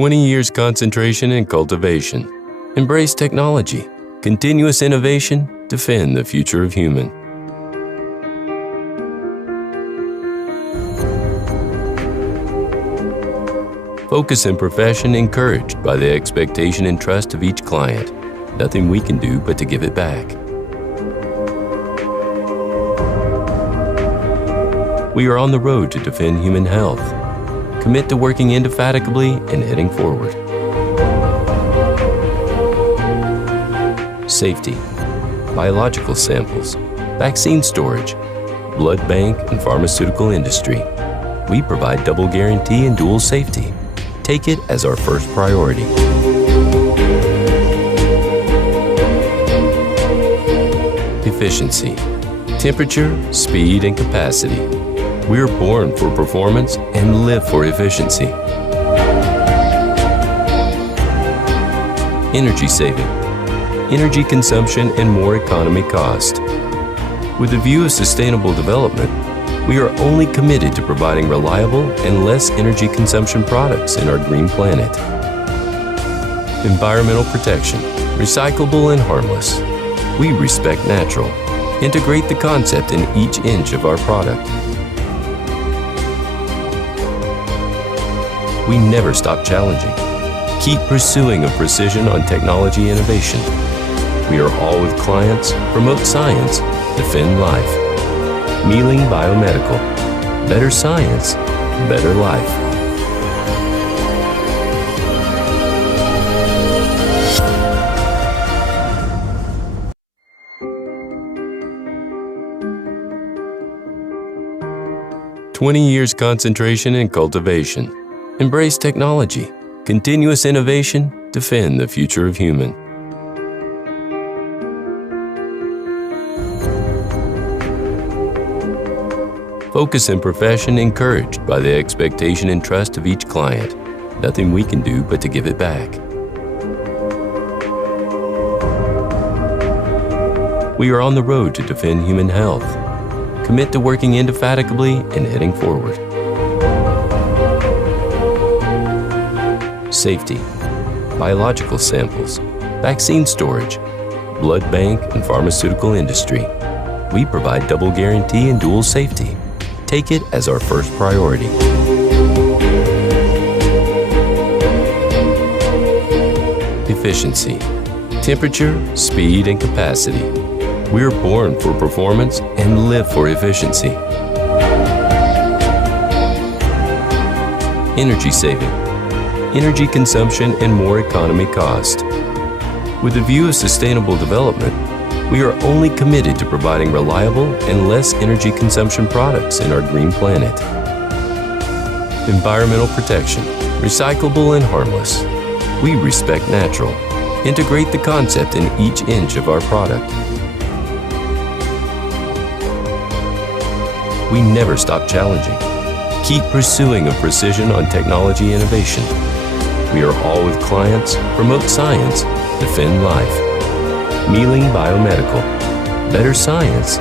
20 years concentration and cultivation. Embrace technology. Continuous innovation. Defend the future of human. Focus and profession encouraged by the expectation and trust of each client. Nothing we can do but to give it back. We are on the road to defend human health. Commit to working indefatigably and heading forward. Safety, biological samples, vaccine storage, blood bank and pharmaceutical industry. We provide double guarantee and dual safety. Take it as our first priority. Efficiency, temperature, speed, and capacity. We are born for performance and live for efficiency. Energy saving, energy consumption, and more economy cost. With a view of sustainable development, we are only committed to providing reliable and less energy consumption products in our green planet. Environmental protection, recyclable and harmless. We respect natural. Integrate the concept in each inch of our product. We never stop challenging. Keep pursuing a precision on technology innovation. We are all with clients, promote science, defend life. MELING Biomedical. Better science, better life. "20 years concentration and cultivation. Embrace technology. Continuous innovation. Defend the future of human." Focus and profession encouraged by the expectation and trust of each client. Nothing we can do but to give it back. We are on the road to defend human health. Commit to working indefatigably and heading forward. Safety, biological samples, vaccine storage, blood bank and pharmaceutical industry. We provide double guarantee and dual safety. Take it as our first priority. Efficiency, temperature, speed, and capacity. We are born for performance and live for efficiency. Energy saving, energy consumption, and more economy cost. With a view of sustainable development, we are only committed to providing reliable and less energy consumption products in our green planet. Environmental protection, recyclable and harmless. We respect natural. Integrate the concept in each inch of our product. We never stop challenging. Keep pursuing a precision on technology innovation. We are all with clients, promote science, defend life. MELING Biomedical. Better science,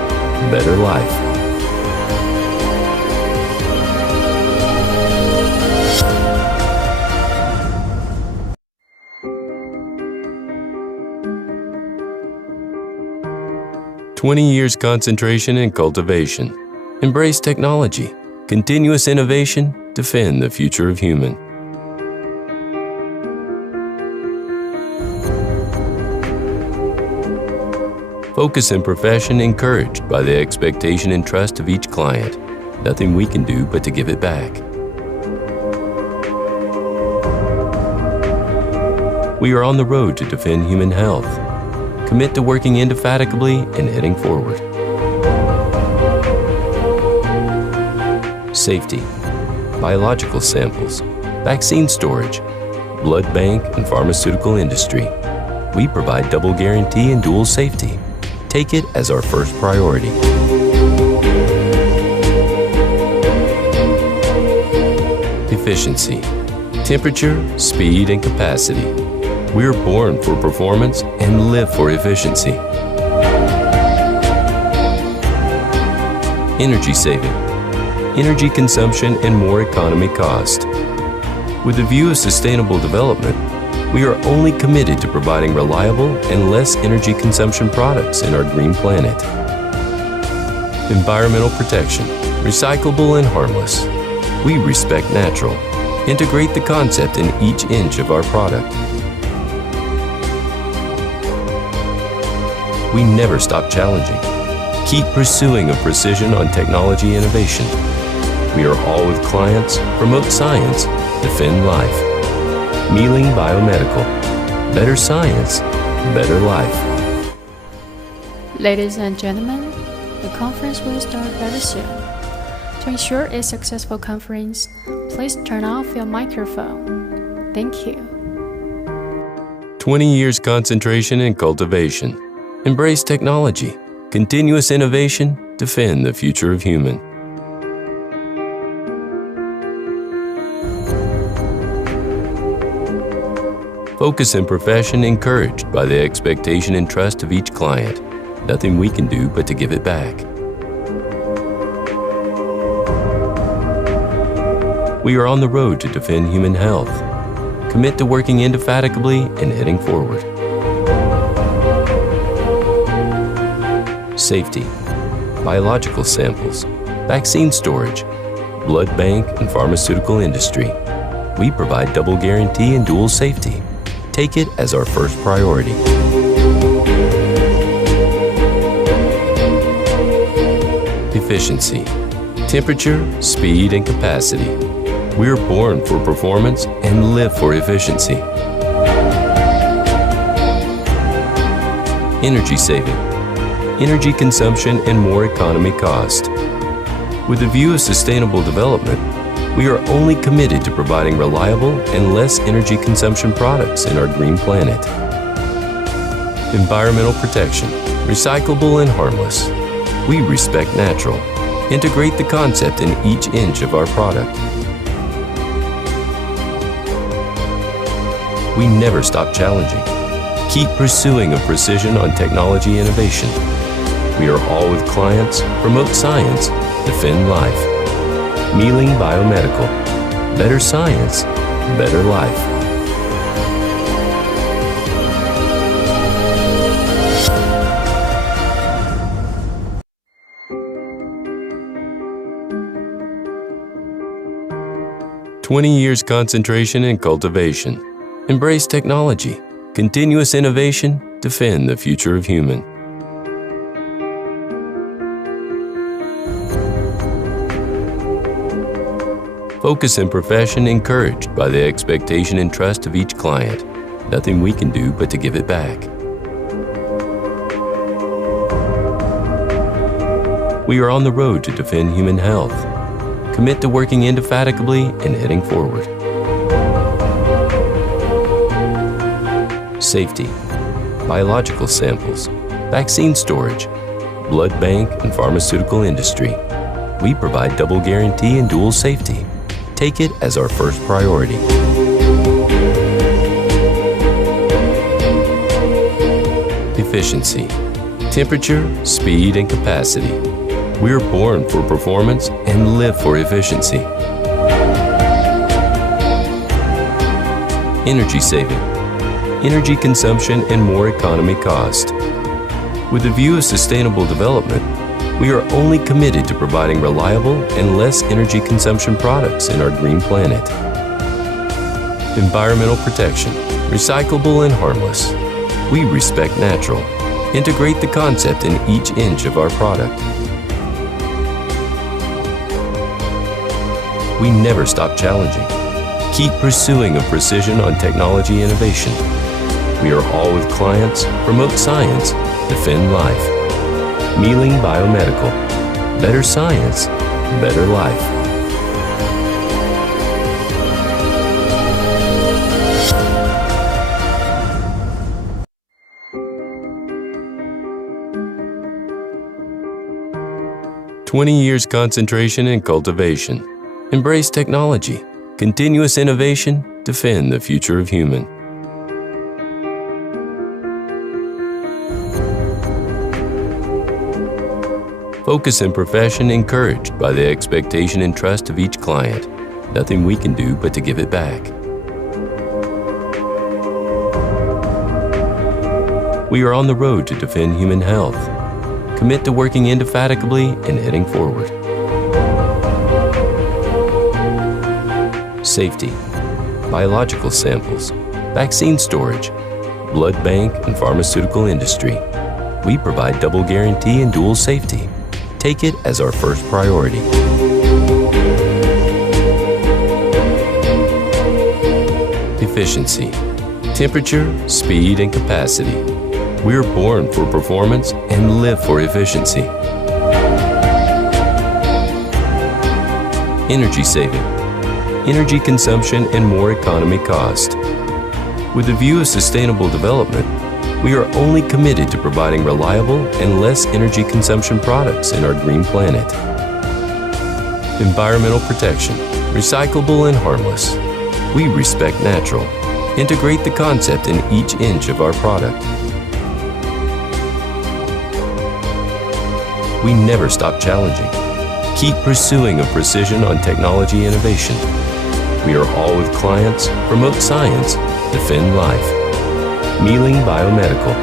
better life. "20 years concentration and cultivation. Embrace technology. Continuous innovation. Defend the future of human." Focus and profession encouraged by the expectation and trust of each client. Nothing we can do but to give it back. We are on the road to defend human health. Commit to working indefatigably and heading forward. Safety, biological samples, vaccine storage, blood bank and pharmaceutical industry. We provide double guarantee and dual safety. Take it as our first priority. Efficiency, temperature, speed, and capacity. We are born for performance and live for efficiency. Energy saving, energy consumption, and more economy cost. With the view of sustainable development, we are only committed to providing reliable and less energy consumption products in our green planet. Environmental protection, recyclable and harmless. We respect natural. Integrate the concept in each inch of our product. We never stop challenging. Keep pursuing a precision on technology innovation. We are all with clients, promote science, defend life. Meling Biomedical. Better science, better life. Ladies and gentlemen, the conference will start very soon. To ensure a successful conference, please turn off your microphone. Thank you. 20 years concentration and cultivation. Embrace technology. Continuous innovation. Defend the future of human. Focus and profession encouraged by the expectation and trust of each client. Nothing we can do but to give it back. We are on the road to defend human health. Commit to working indefatigably and heading forward. Safety, biological samples, vaccine storage, blood bank and pharmaceutical industry. We provide double guarantee and dual safety. Take it as our first priority. Efficiency, temperature, speed, and capacity. We are born for performance and live for efficiency. Energy saving, energy consumption, and more economy cost. With the view of sustainable development, we are only committed to providing reliable and less energy consumption products in our green planet. Environmental protection, recyclable and harmless. We respect natural. Integrate the concept in each inch of our product. We never stop challenging. Keep pursuing a precision on technology innovation. We are all with clients, promote science, defend life. Meling Biomedical. Better science, better life. "20 years concentration and cultivation. Embrace technology. Continuous innovation. Defend the future of human." Focus and profession encouraged by the expectation and trust of each client. Nothing we can do but to give it back. We are on the road to defend human health. Commit to working indefatigably and heading forward. Safety, biological samples, vaccine storage, blood bank and pharmaceutical industry. We provide double guarantee and dual safety. Take it as our first priority. Efficiency, temperature, speed, and capacity. We are born for performance and live for efficiency. Energy saving, energy consumption, and more economy cost. With the view of sustainable development, we are only committed to providing reliable and less energy consumption products in our green planet. Environmental protection, recyclable and harmless. We respect natural. Integrate the concept in each inch of our product. We never stop challenging. Keep pursuing a precision on technology innovation. We are all with clients, promote science, defend life. Meling Biomedical. Better science, better life. "20 years concentration and cultivation. Embrace technology. Continuous innovation. Defend the future of human." Focus and profession encouraged by the expectation and trust of each client. Nothing we can do but to give it back. We are on the road to defend human health. Commit to working indefatigably and heading forward. Safety, biological samples, vaccine storage, blood bank and pharmaceutical industry. We provide double guarantee and dual safety. Take it as our first priority. Efficiency, temperature, speed, and capacity. We're born for performance and live for efficiency. Energy saving, energy consumption, and more economy cost. With the view of sustainable development, we are only committed to providing reliable and less energy consumption products in our green planet. Environmental protection, recyclable and harmless. We respect natural. Integrate the concept in each inch of our product. We never stop challenging. Keep pursuing a precision on technology innovation. We are all with clients, promote science, defend life. MELING Biomedical.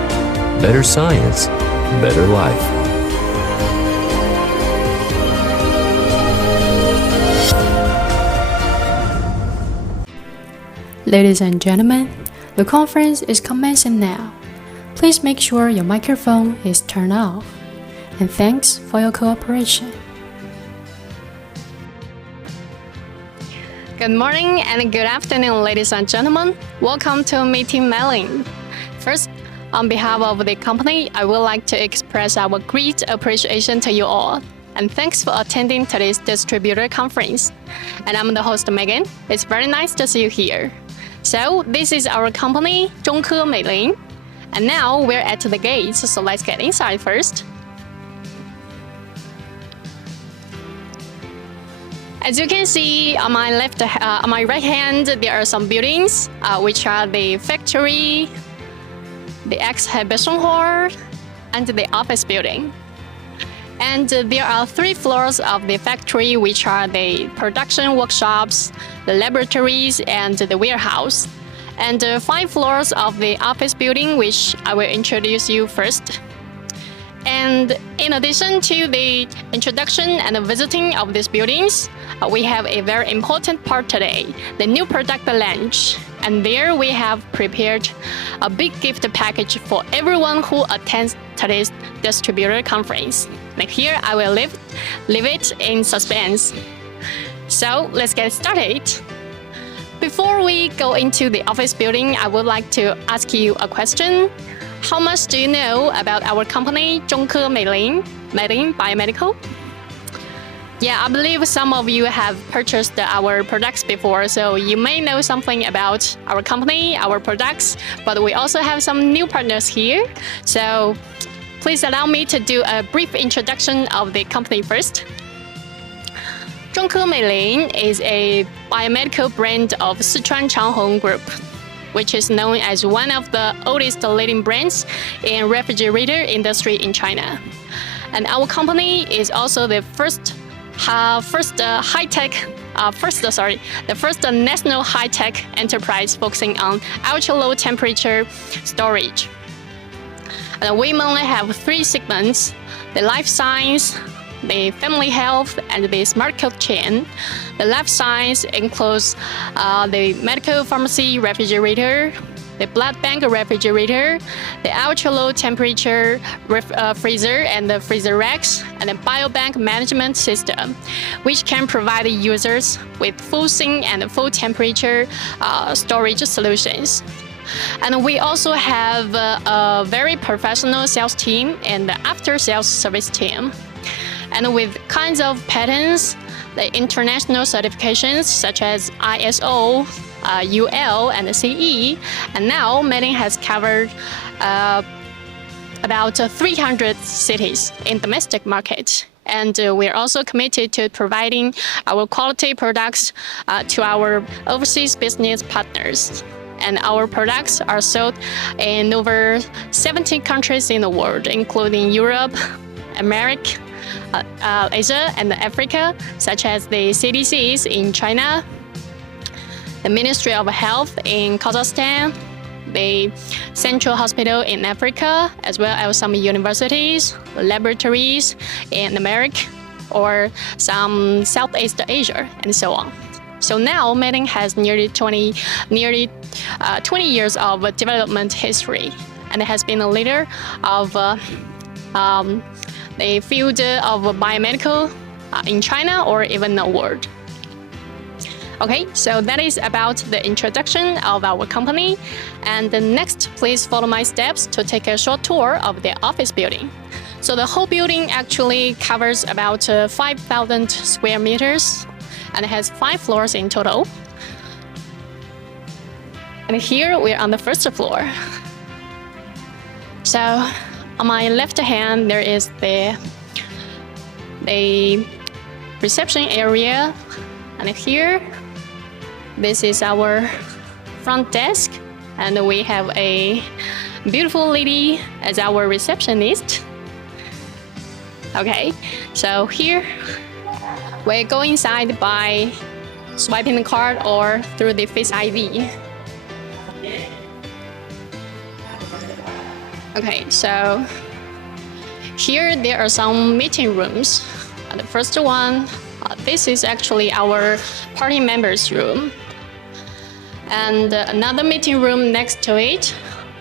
Better science, better life. Ladies and gentlemen, the conference is commencing now. Please make sure your microphone is turned off. And thanks for your cooperation. Good morning and good afternoon, ladies and gentlemen. Welcome to Meeting Meling. First, on behalf of the company, I would like to express our great appreciation to you all. And thanks for attending today's distributor conference. And I'm the host, Megan. It's very nice to see you here. So this is our company, Zhongke Meiling. And now we're at the gates, so let's get inside first. As you can see on my right hand, there are some buildings, which are the factory, the exhibition hall, and the office building. And there are 3 floors of the factory, which are the production workshops, the laboratories, and the warehouse. And 5 floors of the office building, which I will introduce you first. And in addition to the introduction and the visiting of these buildings, we have a very important part today, the new product launch. And there we have prepared a big gift package for everyone who attends today's distributor conference. Like here, I will leave it in suspense. So let's get started. Before we go into the office building, I would like to ask you a question. How much do you know about our company, Zhongke Meiling Biomedical? Yeah, I believe some of you have purchased our products before, so you may know something about our company, our products, but we also have some new partners here. So please allow me to do a brief introduction of the company first. Zhongke Meiling is a biomedical brand of Sichuan Changhong Group, which is known as one of the oldest leading brands in refrigerator industry in China. And our company is also the first national high-tech enterprise focusing on ultra-low temperature storage. And we mainly have 3 segments: the life science, the family health, and the smart cold chain. The life science includes the medical pharmacy refrigerator, the blood bank refrigerator, the ultra-low temperature freezer and the freezer racks, and the biobank management system, which can provide users with full sync and full temperature storage solutions. And we also have a very professional sales team and the after-sales service team. And with kinds of patents, the international certifications such as ISO, UL, and CE, and now Meling has covered about 300 cities in domestic market. And we're also committed to providing our quality products to our overseas business partners. And our products are sold in over 70 countries in the world, including Europe, America, Asia, and Africa, such as the CDCs in China, the Ministry of Health in Kazakhstan, the central hospital in Africa, as well as some universities, laboratories in America, or some Southeast Asia, and so on. So now MELING has nearly 20 years of development history, and has been a leader of the field of biomedical in China or even the world. Okay, so that is about the introduction of our company. And next, please follow my steps to take a short tour of the office building. So the whole building actually covers about 5,000 square meters and has 5 floors in total. And here we're on the first floor. So on my left hand, there is the reception area, and here, this is our front desk, and we have a beautiful lady as our receptionist. Okay, so here, we go inside by swiping the card or through the Face ID. Okay, so here there are some meeting rooms. The first one, this is actually our party members' room. And another meeting room next to it.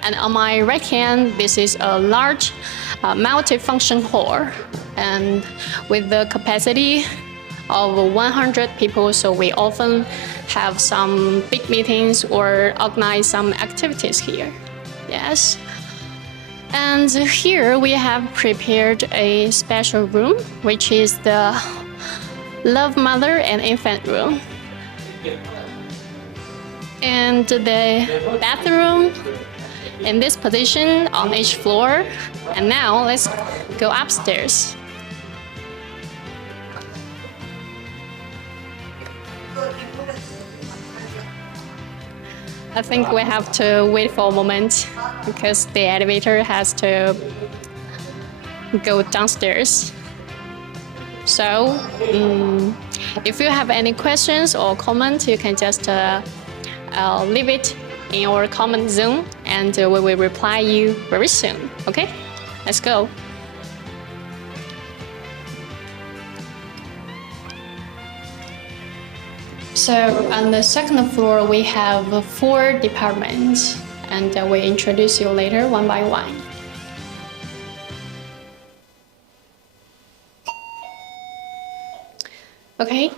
And on my right hand, this is a large multi-function hall, and with the capacity of 100 people, so we often have some big meetings or organize some activities here. Yes. And here we have prepared a special room, which is the Love Mother and Infant room. And the bathroom in this position on each floor. And now let's go upstairs. I think we have to wait for a moment because the elevator has to go downstairs. So, if you have any questions or comments, you can just leave it in our comment zone, and we will reply you very soon. Okay, let's go. So on the second floor, we have 4 departments, and we'll introduce you later one by one. Okay,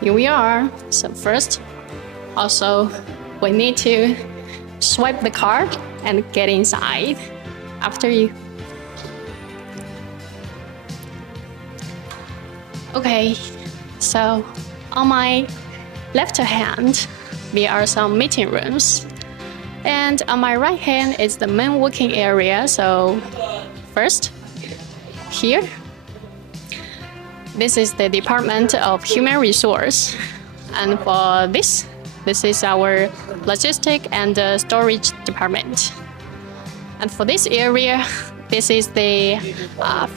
here we are. So first, also, we need to swipe the card and get inside. After you. Okay, so on my left hand, there are some meeting rooms. And on my right hand is the main working area. So first, here, this is the Department of Human Resource. And for this is our Logistic and Storage Department. And for this area, this is the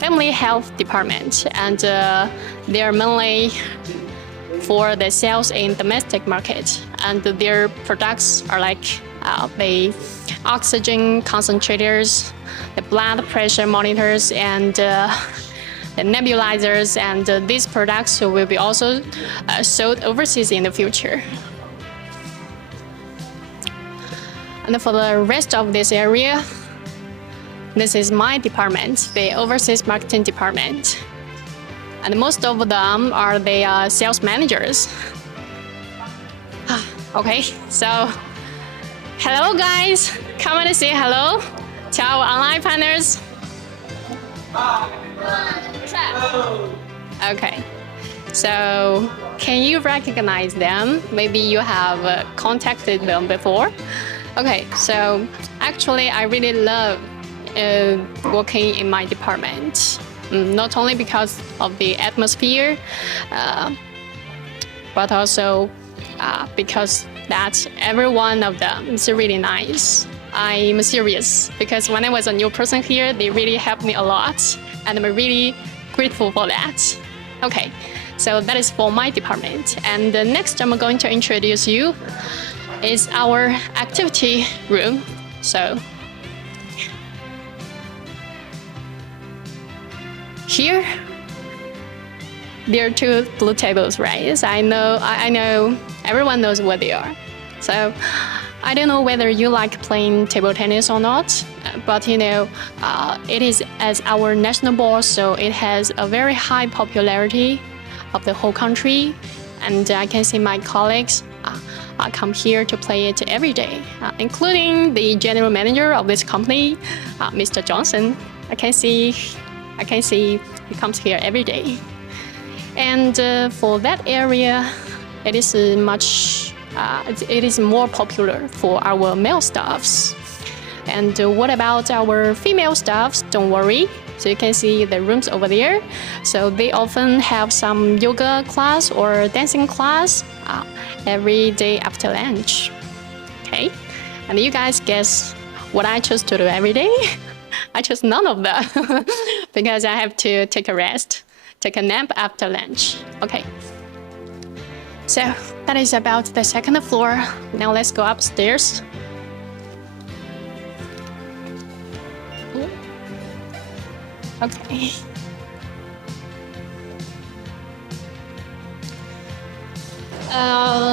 Family Health Department. And they are mainly for the sales in domestic market, and their products are like the oxygen concentrators, the blood pressure monitors, and the nebulizers, and these products will be also sold overseas in the future. And for the rest of this area, this is my department, the Overseas Marketing Department. And most of them are the sales managers. Okay, so hello guys, come and say hello to our online partners. Okay, so can you recognize them? Maybe you have contacted them before. Okay, so actually I really love working in my department. Not only because of the atmosphere, but also because that every one of them is really nice. I'm serious, because when I was a new person here, they really helped me a lot, and I'm really grateful for that. Okay, so that is for my department. And next I'm going to introduce you is our activity room. So here, there are two blue tables, right? So I know everyone knows what they are. So I don't know whether you like playing table tennis or not, but it is as our national ball, so it has a very high popularity of the whole country, and I can see my colleagues come here to play it every day, including the general manager of this company, Mr. Johnson. I can see he comes here every day. And for that area, it is more popular for our male staffs. And what about our female staffs? Don't worry. So you can see the rooms over there. So they often have some yoga class or dancing class every day after lunch. Okay? And you guys guess what I chose to do every day? I chose none of that because I have to take a rest, take a nap after lunch. Okay. So that is about the second floor. Now let's go upstairs. Okay.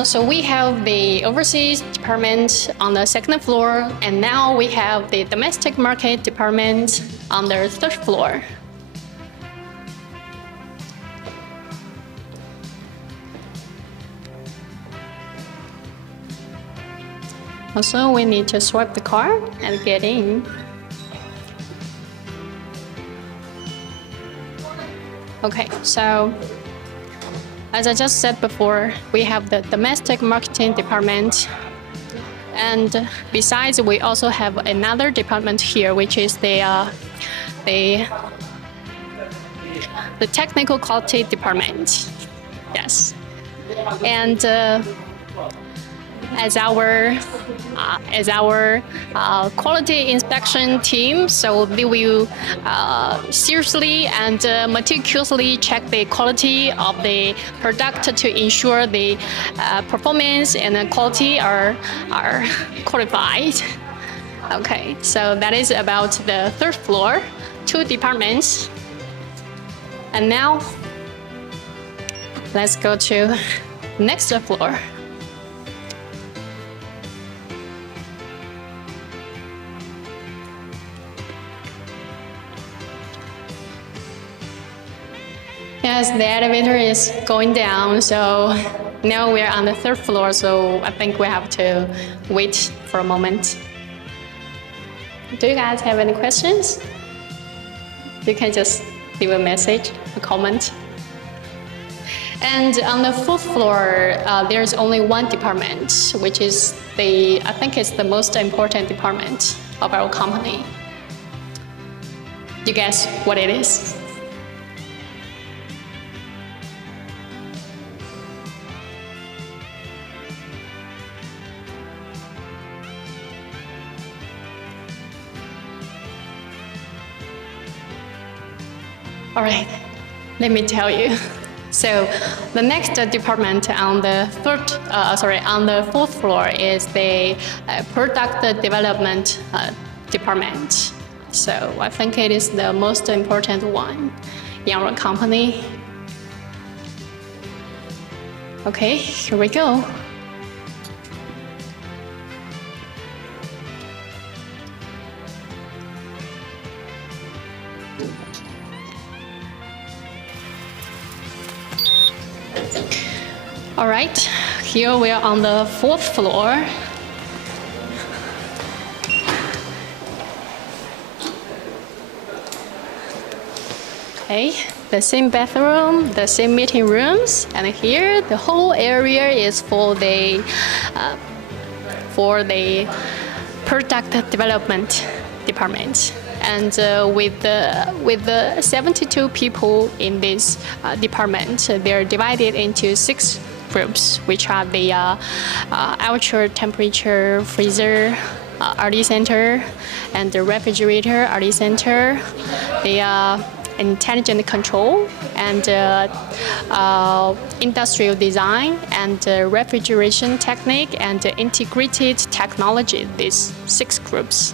So we have the overseas department on the second floor, and now we have the domestic market department on the third floor. Also, we need to swipe the card and get in. Okay, so as I just said before, we have the domestic marketing department. And besides, we also have another department here, which is the technical quality department. Yes. And as our quality inspection team, so they will seriously and meticulously check the quality of the product to ensure the performance and the quality are qualified. Okay, so that is about the third floor, two departments. And now let's go to next floor. Yes, the elevator is going down, so now we're on the third floor, so I think we have to wait for a moment. Do you guys have any questions? You can just leave a message, a comment. And on the fourth floor, there's only one department, which is I think it's the most important department of our company. You guess what it is? All right, let me tell you. So the next department on the fourth floor is the product development department. So I think it is the most important one in our company. Okay, here we go. All right, here we are on the fourth floor. Okay, the same bathroom, the same meeting rooms, and here the whole area is for the product development department. And with the 72 people in this department, they're divided into 6 groups, which are the ultra temperature freezer RD center, and the refrigerator RD center, the intelligent control, and industrial design and refrigeration technique and integrated technology, these 6 groups.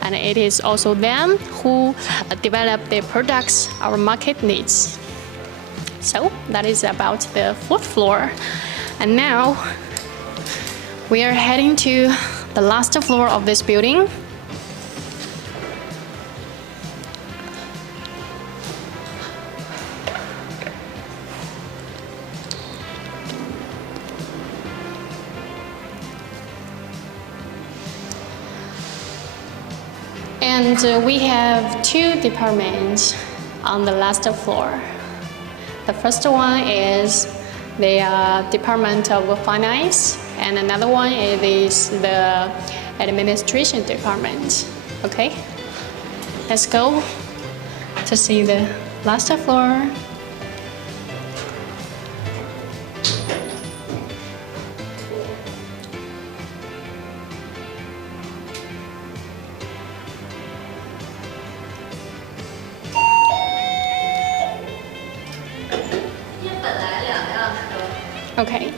And it is also them who develop the products our market needs. So that is about the 4th floor. And now we are heading to the last floor of this building. And we have 2 departments on the last floor. The first one is the Department of Finance, and another one is the Administration Department. Okay, let's go to see the last floor. Okay,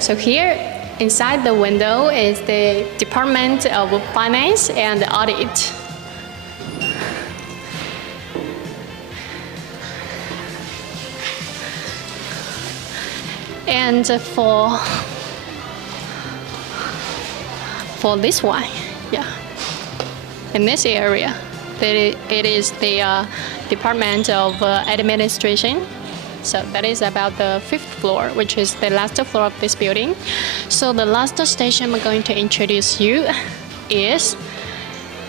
so here inside the window is the Department of Finance and Audit. And for this one, yeah, in this area, it is the Department of Administration. So that is about the 5th floor, which is the last floor of this building. So the last station I'm going to introduce you is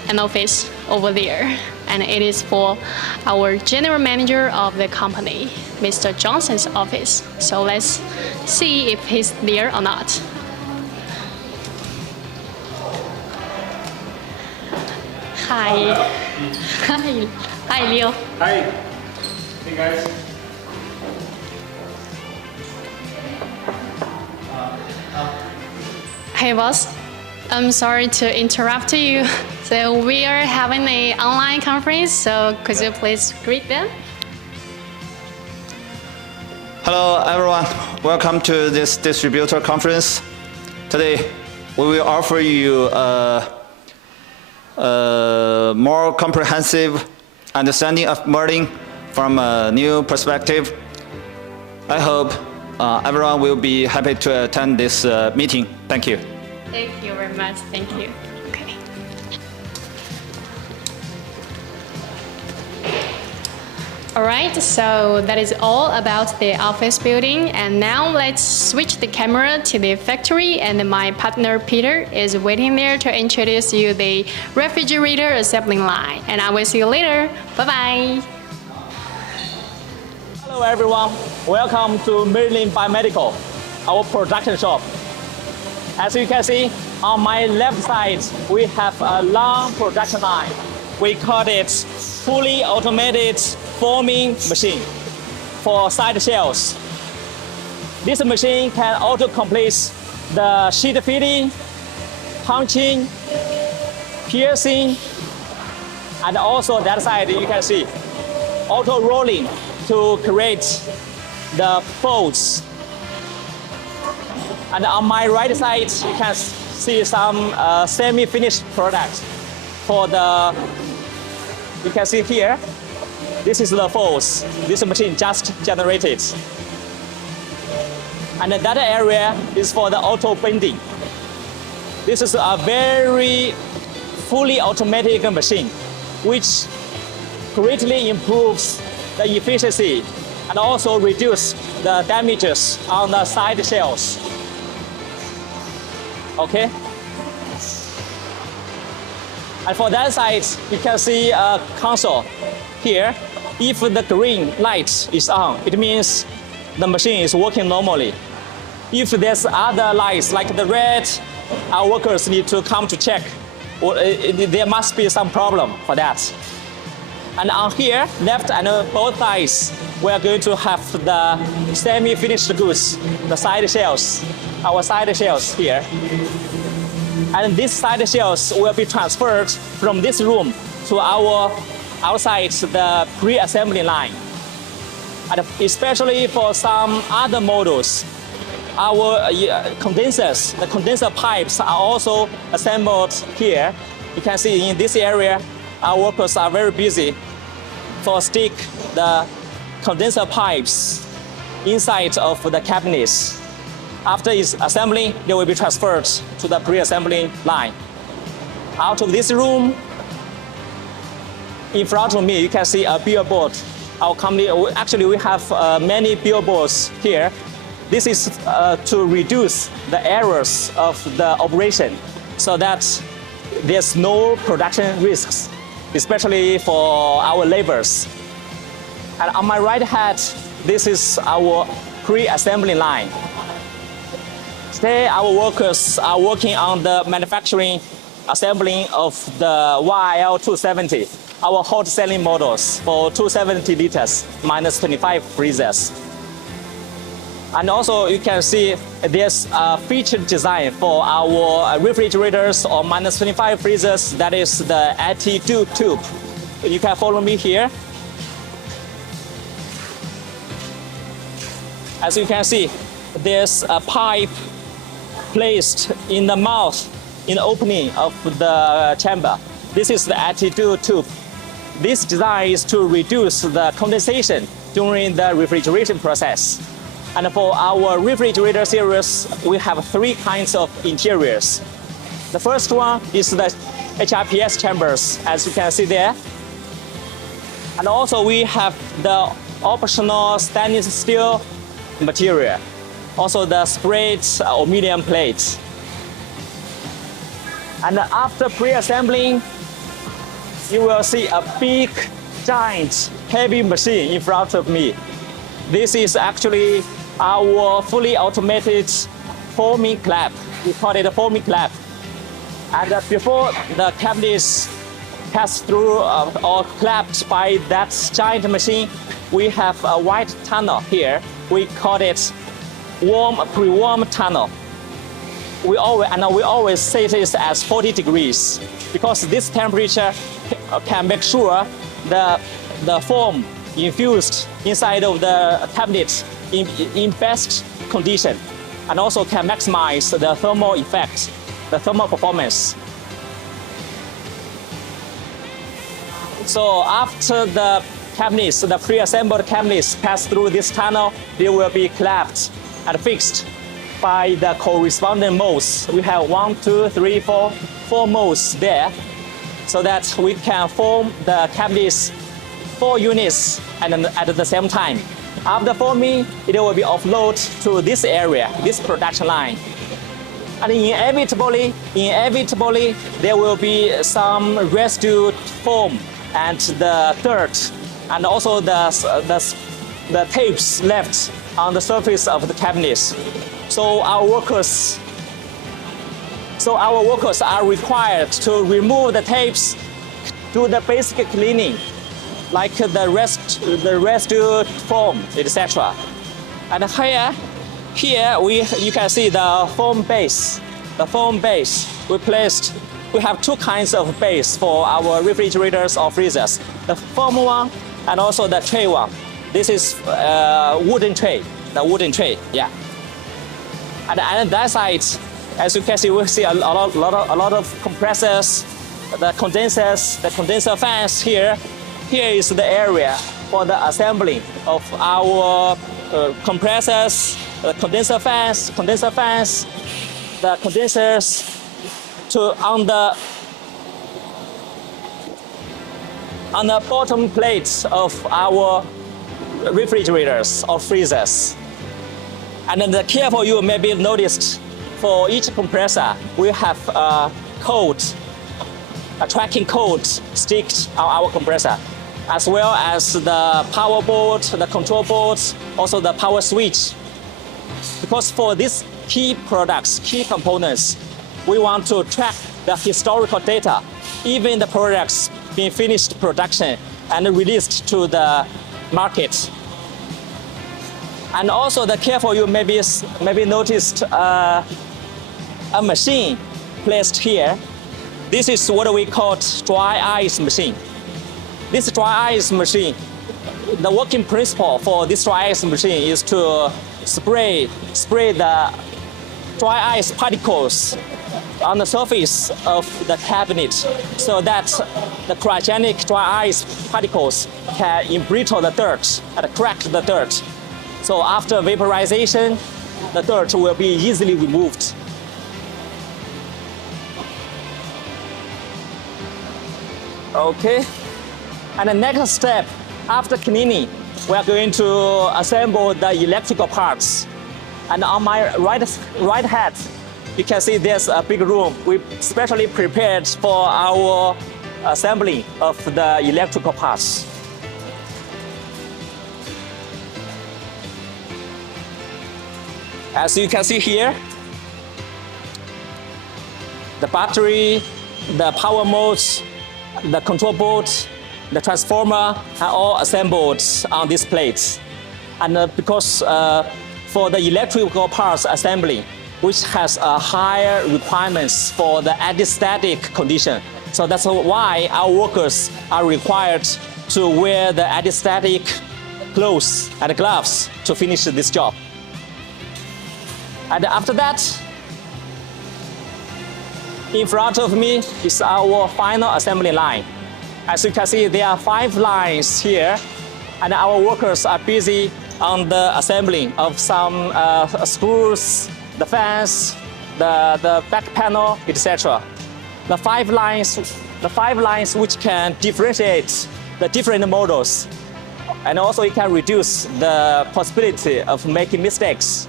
an office over there. And it is for our general manager of the company, Mr. Johnson's office. So let's see if he's there or not. Hi. Hi. Hi, Leo. Hi. Hey, guys. Hey boss, I'm sorry to interrupt you. So we are having an online conference, so could you please greet them? Hello, everyone. Welcome to this distributor conference. Today, we will offer you a more comprehensive understanding of MELING from a new perspective. I hope everyone will be happy to attend this meeting. Thank you. Thank you very much. Thank you. Okay. All right, so that is all about the office building. And now let's switch the camera to the factory, and my partner Peter is waiting there to introduce you the refrigerator assembling line. And I will see you later. Bye-bye. Hello everyone, welcome to MELING Biomedical, our production shop. As you can see, on my left side, we have a long production line. We call it fully automated forming machine for side shells. This machine can auto-complete the sheet feeding, punching, piercing, and also that side you can see auto-rolling to create the folds. And on my right side, you can see some semi-finished products. For the, you can see here, this is the folds. This machine just generated. And that area is for the auto bending. This is a very fully automatic machine, which greatly improves the efficiency and also reduce the damages on the side shells. Okay? And for that side, you can see a console here. If the green light is on, it means the machine is working normally. If there's other lights like the red, our workers need to come to check. There must be some problem for that. And on here, left and both sides, we are going to have the semi-finished goods, the side shells, our side shells here. And these side shells will be transferred from this room to our outside the pre-assembly line. And especially for some other models, our condensers, the condenser pipes are also assembled here. You can see in this area, our workers are very busy for stick the condenser pipes inside of the cabinets. After its assembly, they will be transferred to the pre-assembly line. Out of this room, in front of me, you can see a billboard. Our company, actually, we have many billboards here. This is to reduce the errors of the operation so that there's no production risks, especially for our laborers. And on my right hand, this is our pre-assembly line. Today, our workers are working on the manufacturing assembling of the YL270, our hot selling models for 270 liters, minus 25 freezers. And also you can see there's a featured design for our refrigerators or minus 25 freezers, that is the attitude tube. You can follow me here. As you can see, there's a pipe placed in the mouth, in the opening of the chamber. This is the attitude tube. This design is to reduce the condensation during the refrigeration process. And for our refrigerator series, we have three kinds of interiors. The first one is the HRPS chambers, as you can see there. And also we have the optional stainless steel material. Also the sprayed aluminum plates. And after pre-assembling, you will see a big, giant, heavy machine in front of me. This is actually our fully automated foaming clap. We call it a foaming clap. And before the cabinets pass through or clapped by that giant machine, we have a white tunnel here. We call it pre-warm tunnel. We always set it as 40 degrees because this temperature can make sure the foam infused inside of the cabinet in best condition, and also can maximize the thermal effect, the thermal performance. So after the cabinets, the pre-assembled cabinets pass through this tunnel, they will be clamped and fixed by the corresponding molds. We have 1, 2, 3, 4 molds there, so that we can form the cabinets 4 units at the same time. After forming, it will be offloaded to this area, this production line. And inevitably, there will be some residue foam and the dirt, and also the tapes left on the surface of the cabinets. So our workers are required to remove the tapes, do the basic cleaning, like the residue foam, etc. And here you can see the foam base. The foam base we have 2 kinds of base for our refrigerators or freezers. The foam one and also the tray one. This is wooden tray, the wooden tray, yeah. And on that side, as you can see, we see a lot of compressors, the condensers, the condenser fans here. Here is the area for the assembly of our compressors, the condenser fans, the condensers on the bottom plates of our refrigerators or freezers. And then careful, you maybe noticed for each compressor, we have a code, a tracking code sticked on our compressor, as well as the power board, the control boards, also the power switch. Because for these key products, key components, we want to track the historical data, even the products being finished production and released to the market. And also the careful, you maybe noticed a machine placed here. This is what we call dry ice machine. This dry ice machine the working principle for this dry ice machine is to spray the dry ice particles on the surface of the cabinet so that the cryogenic dry ice particles can embrittle the dirt and crack the dirt. So after vaporization, the dirt will be easily removed. Okay, and the next step, after cleaning, we are going to assemble the electrical parts. And on my right hand, you can see there's a big room we specially prepared for our assembly of the electrical parts. As you can see here, the battery, the power modes, the control board, the transformer are all assembled on this plate. And because for the electrical parts assembly, which has higher requirements for the anti-static condition. So that's why our workers are required to wear the anti-static clothes and gloves to finish this job. And after that, in front of me is our final assembly line. As you can see, there are 5 lines here, and our workers are busy on the assembling of some screws, the fans, the back panel, etc. The 5 lines which can differentiate the different models, and also it can reduce the possibility of making mistakes.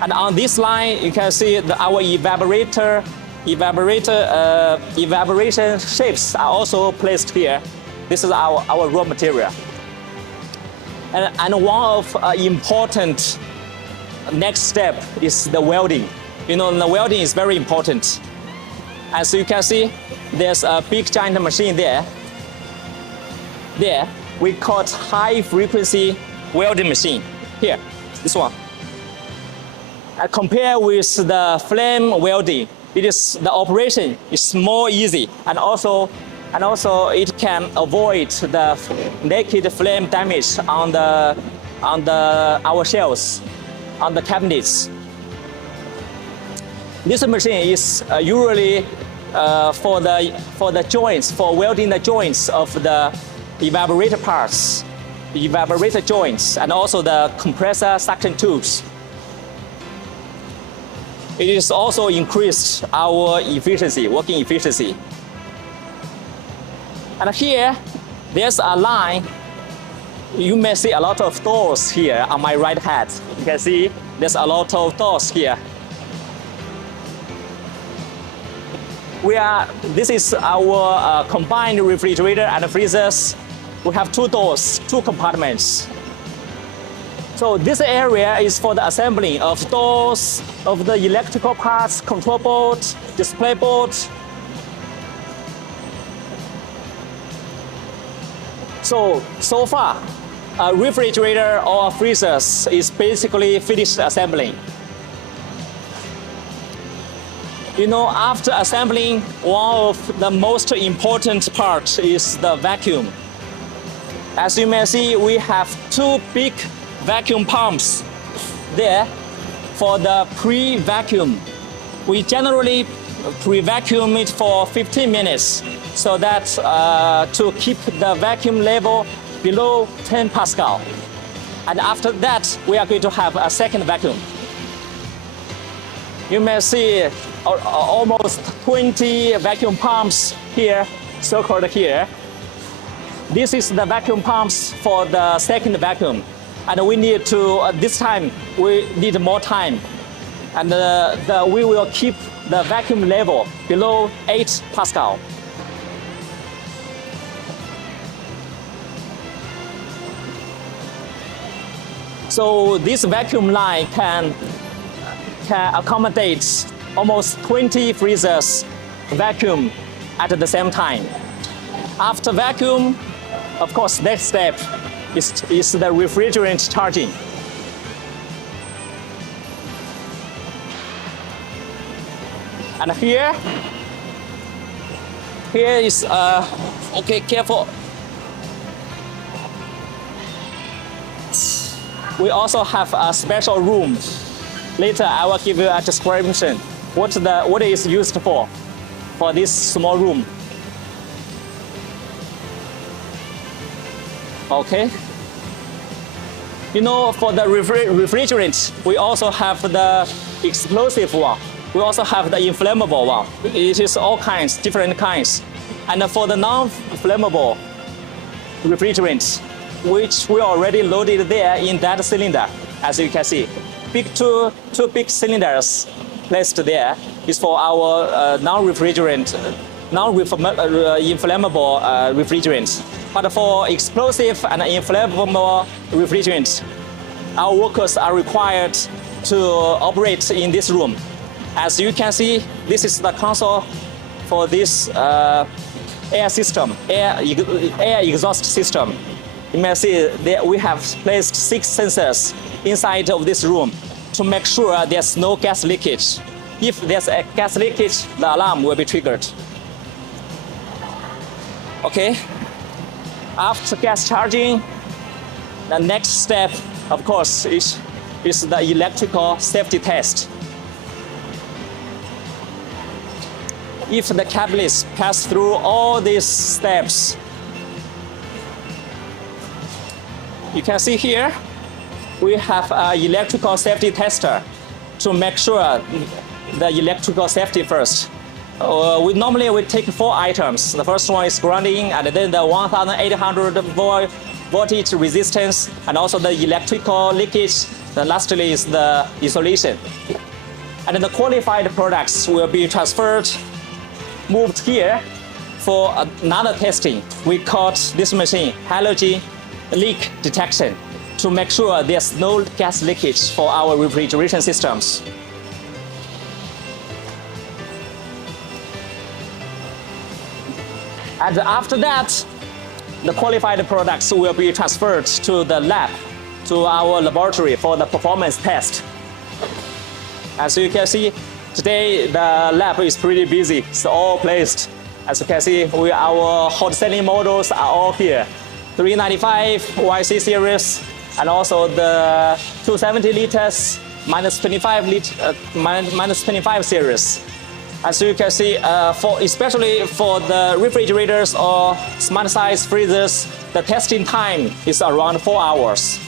And on this line, you can see our evaporation shapes are also placed here. This is our raw material. And one of important next step is the welding. You know, the welding is very important. As you can see, there's a big giant machine there. There, we call it high frequency welding machine. Here, this one. And compare with the flame welding, the operation is more easy, and also it can avoid the naked flame damage on our shelves, on the cabinets. This machine is usually for the joints, for welding the joints of the evaporator parts, the evaporator joints, and also the compressor suction tubes. It is also increased our efficiency, working efficiency. And here, there's a line. You may see a lot of doors here on my right hand. You can see there's a lot of doors here. This is our combined refrigerator and freezers. We have 2 doors, 2 compartments. So this area is for the assembling of doors, of the electrical parts, control board, display board. So far, a refrigerator or freezers is basically finished assembling. You know, after assembling, one of the most important parts is the vacuum. As you may see, we have 2 big vacuum pumps there for the pre-vacuum. We generally pre-vacuum it for 15 minutes so that to keep the vacuum level below 10 Pascal. And after that, we are going to have a second vacuum. You may see almost 20 vacuum pumps here, circled here. This is the vacuum pumps for the second vacuum. And we need to, this time, we need more time. And we will keep the vacuum level below 8 Pascal. So this vacuum line can accommodate almost 20 freezers vacuum at the same time. After vacuum, of course, next step is the refrigerant charging. And here is, okay, careful. we also have a special room. Later, I will give you a description what it is used for this small room. Okay. You know, for the refrigerant, we also have the explosive one. We also have the inflammable one. It is all kinds, different kinds. And for the non-flammable refrigerants, which we already loaded there in that cylinder, as you can see. Two big cylinders placed there is for our non-inflammable refrigerants. But for explosive and inflammable refrigerants, our workers are required to operate in this room. As you can see, this is the console for this air system, air exhaust system. You may see that we have placed 6 sensors inside of this room to make sure there's no gas leakage. If there's a gas leakage, the alarm will be triggered. Okay. After gas charging, the next step, of course, is the electrical safety test. If the cabinets pass through all these steps, you can see here, we have an electrical safety tester to make sure the electrical safety first. Normally we take 4 items. The first one is grounding, and then the 1,800 voltage resistance, and also the electrical leakage. Then lastly is the isolation. And then the qualified products will be transferred, moved here for another testing. We call this machine halogen leak detection to make sure there's no gas leakage for our refrigeration systems. And after that, the qualified products will be transferred to the lab, to our laboratory for the performance test. As you can see, today the lab is pretty busy. It's all placed. As you can see, our hot selling models are all here. 395 YC series, and also the 270 liters, minus 25 series. As you can see, especially for the refrigerators or smart size freezers, the testing time is around 4 hours.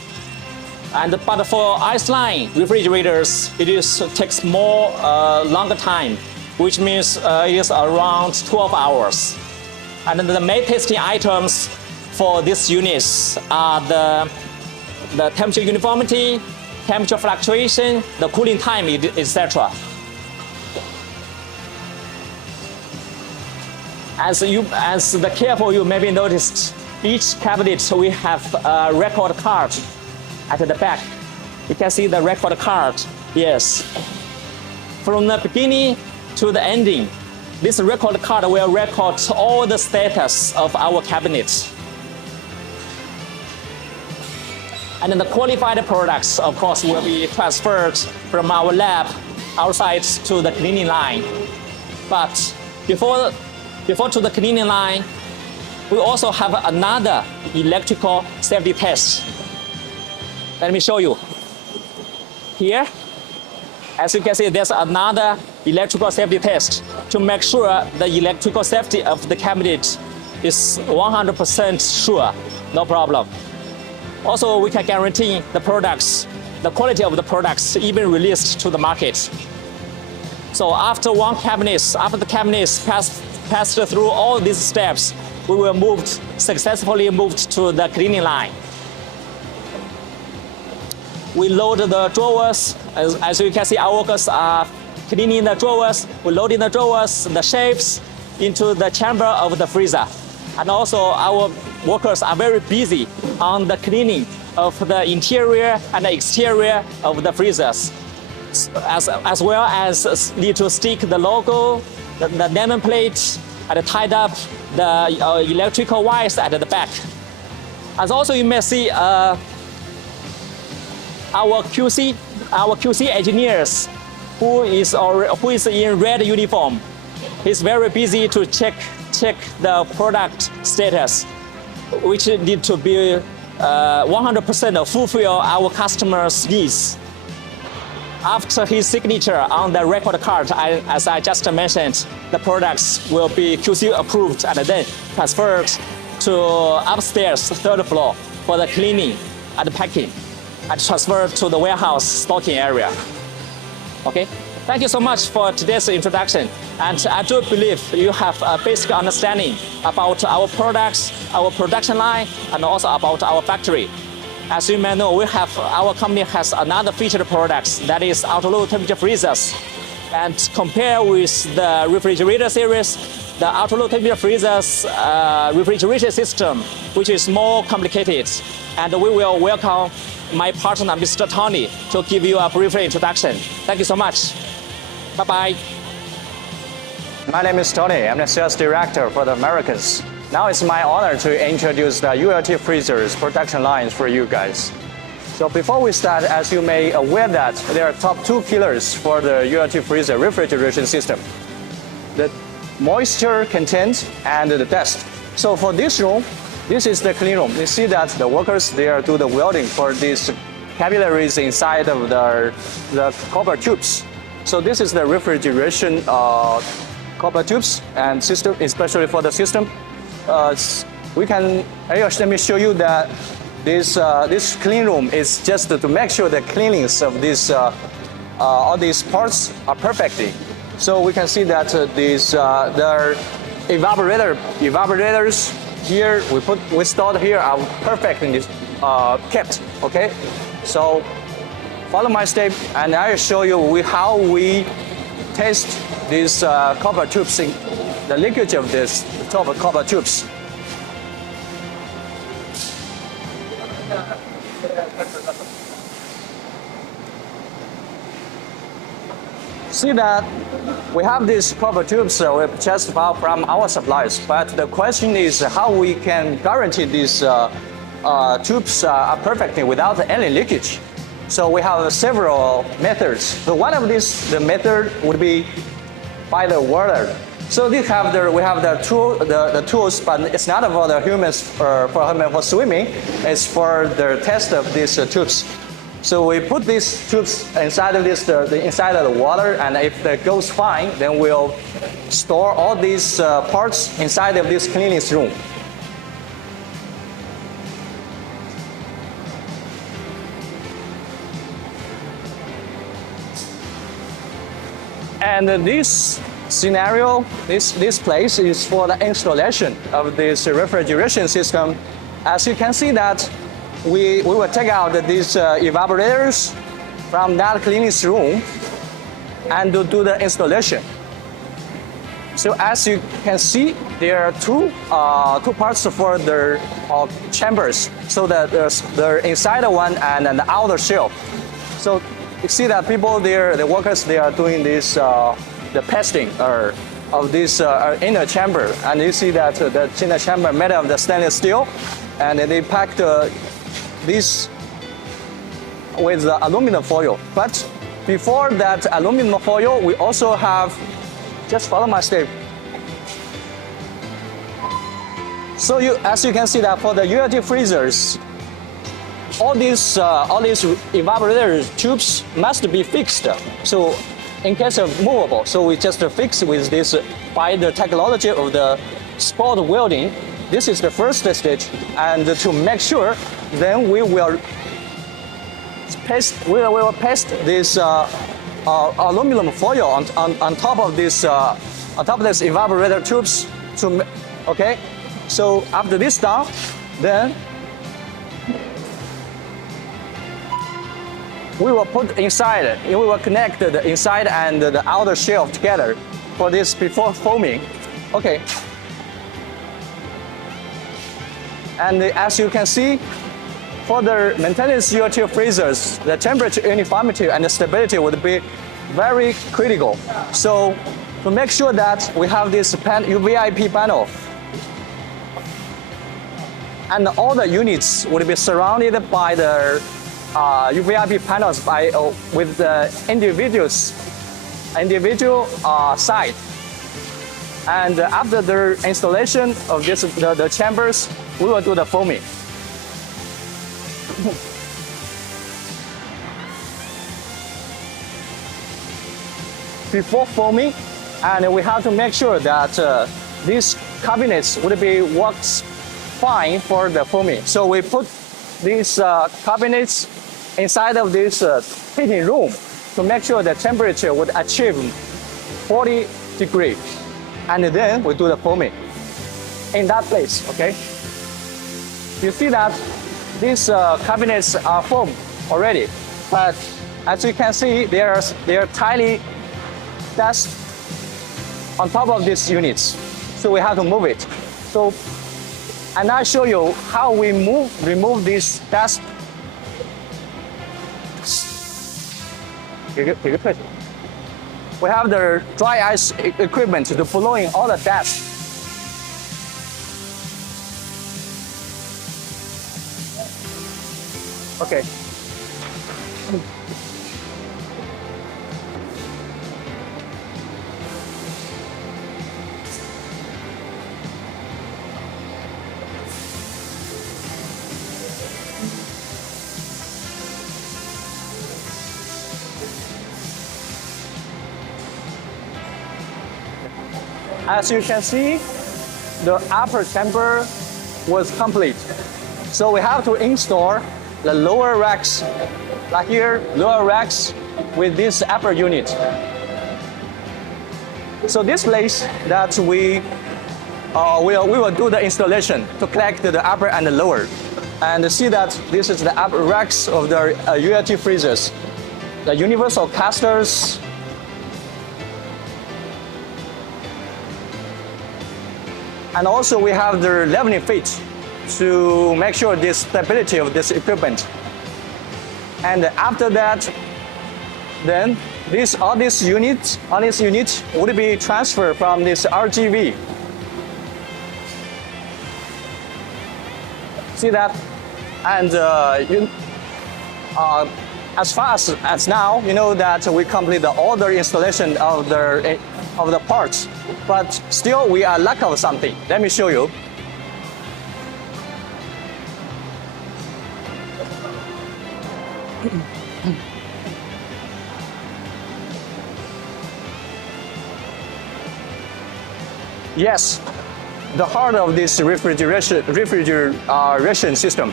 But for ice line refrigerators, it takes more longer time, which means it is around 12 hours. And the main testing items for these units are the temperature uniformity, temperature fluctuation, the cooling time, etc. As the careful you maybe noticed, each cabinet we have a record card at the back. You can see the record card, yes. From the beginning to the ending, this record card will record all the status of our cabinet. And then the qualified products, of course, will be transferred from our lab outside to the cleaning line. But before to the cleaning line, we also have another electrical safety test. Let me show you. Here, as you can see, there's another electrical safety test to make sure the electrical safety of the cabinet is 100% sure, no problem. Also, we can guarantee the quality of the products even released to the market. So after the cabinets passed through all these steps, we will successfully moved to the cleaning line. We load the drawers. As you can see, our workers are cleaning the drawers. We're loading the drawers, the shelves into the chamber of the freezer. And also our workers are very busy on the cleaning of the interior and the exterior of the freezers, as well as need to stick the logo, the nameplate, and tied up the electrical wires at the back. As also you may see our QC engineers who is in red uniform. He's very busy to check the product status, which need to be 100% fulfill our customers' needs. After his signature on the record card, as I just mentioned, the products will be QC approved and then transferred to upstairs, third floor, for the cleaning and packing, and transferred to the warehouse stocking area. Okay, thank you so much for today's introduction. And I do believe you have a basic understanding about our products, our production line, and also about our factory. As you may know, our company has another featured products, that is ultra-low temperature freezers. And compare with the refrigerator series, the ultra-low temperature freezers refrigeration system, which is more complicated. And we will welcome my partner, Mr. Tony, to give you a brief introduction. Thank you so much. Bye-bye. My name is Tony. I'm the sales director for the Americas. Now it's my honor to introduce the ULT freezers production lines for you guys. So before we start, as you may aware that there are top two killers for the ULT freezer refrigeration system: the moisture content and the dust. So for this room, this is the clean room. You see that the workers there do the welding for these capillaries inside of the copper tubes. So this is the refrigeration copper tubes and system, especially for the system. Let me show you that this clean room is just to make sure the cleanings of all these parts are perfectly. So we can see that the evaporators here we stored here are perfectly kept. Okay, so follow my step and I will show you how we test these copper tubes, the leakage of this top of copper tubes. See that we have these copper tubes we purchased from our suppliers, but the question is how we can guarantee these tubes are perfectly without any leakage. So we have several methods. So one of these, the method would be by the water. So we have the tools, but it's not for the humans for swimming. It's for the test of these tubes. So we put these tubes inside of inside of the water, and if it goes fine, then we'll store all these parts inside of this cleaning room. And this scenario, this place is for the installation of this refrigeration system. As you can see that we will take out these evaporators from that cleaning room and do the installation. So as you can see, there are two parts for the chambers. So there's the inside one and the outer shell. So you see that people there, the workers, they are doing this, the pasting of this inner chamber. And you see that the inner chamber made of the stainless steel, and they packed this with the aluminum foil. But before that aluminum foil, we also have, just follow my step. So as you can see that for the ULT freezers, all these evaporator tubes must be fixed. So in case of movable, so we just fix with this by the technology of the spot welding. This is the first stage, and to make sure, then we will paste this aluminum foil on top of this evaporator tubes. Okay, so after this done, then we will put inside. We will connect the inside and the outer shell together for this before foaming. Okay. And as you can see, for the maintenance ULT freezers, the temperature uniformity and the stability would be very critical. So to make sure that we have this UVIP panel, and all the units would be surrounded by the UVIP panels with the individual side. And after the installation of the chambers, we will do the foaming. before foaming, and we have to make sure that these cabinets would be works fine for the foaming. So we put these cabinets inside of this heating room to make sure the temperature would achieve 40 degrees, and then we do the foaming in that place. Okay. You see that these cabinets are foamed already, but as you can see, there are tiny dust on top of these units, so we have to move it. So, and I'll show you how we remove this dust. We have the dry ice equipment to blowing all the dust. Okay. As you can see, the upper chamber was complete. So we have to install the lower racks, like here, lower racks with this upper unit. So this place that we will do the installation to collect the upper and the lower. And see that this is the upper racks of the ULT freezers, the universal casters. And also we have the leveling feet to make sure the stability of this equipment. And after that, then all these units would be transferred from this RGV. See that? And as far as now, you know that we complete all the installation of the parts, but still we are lack of something. Let me show you. Yes, the heart of this refrigeration system,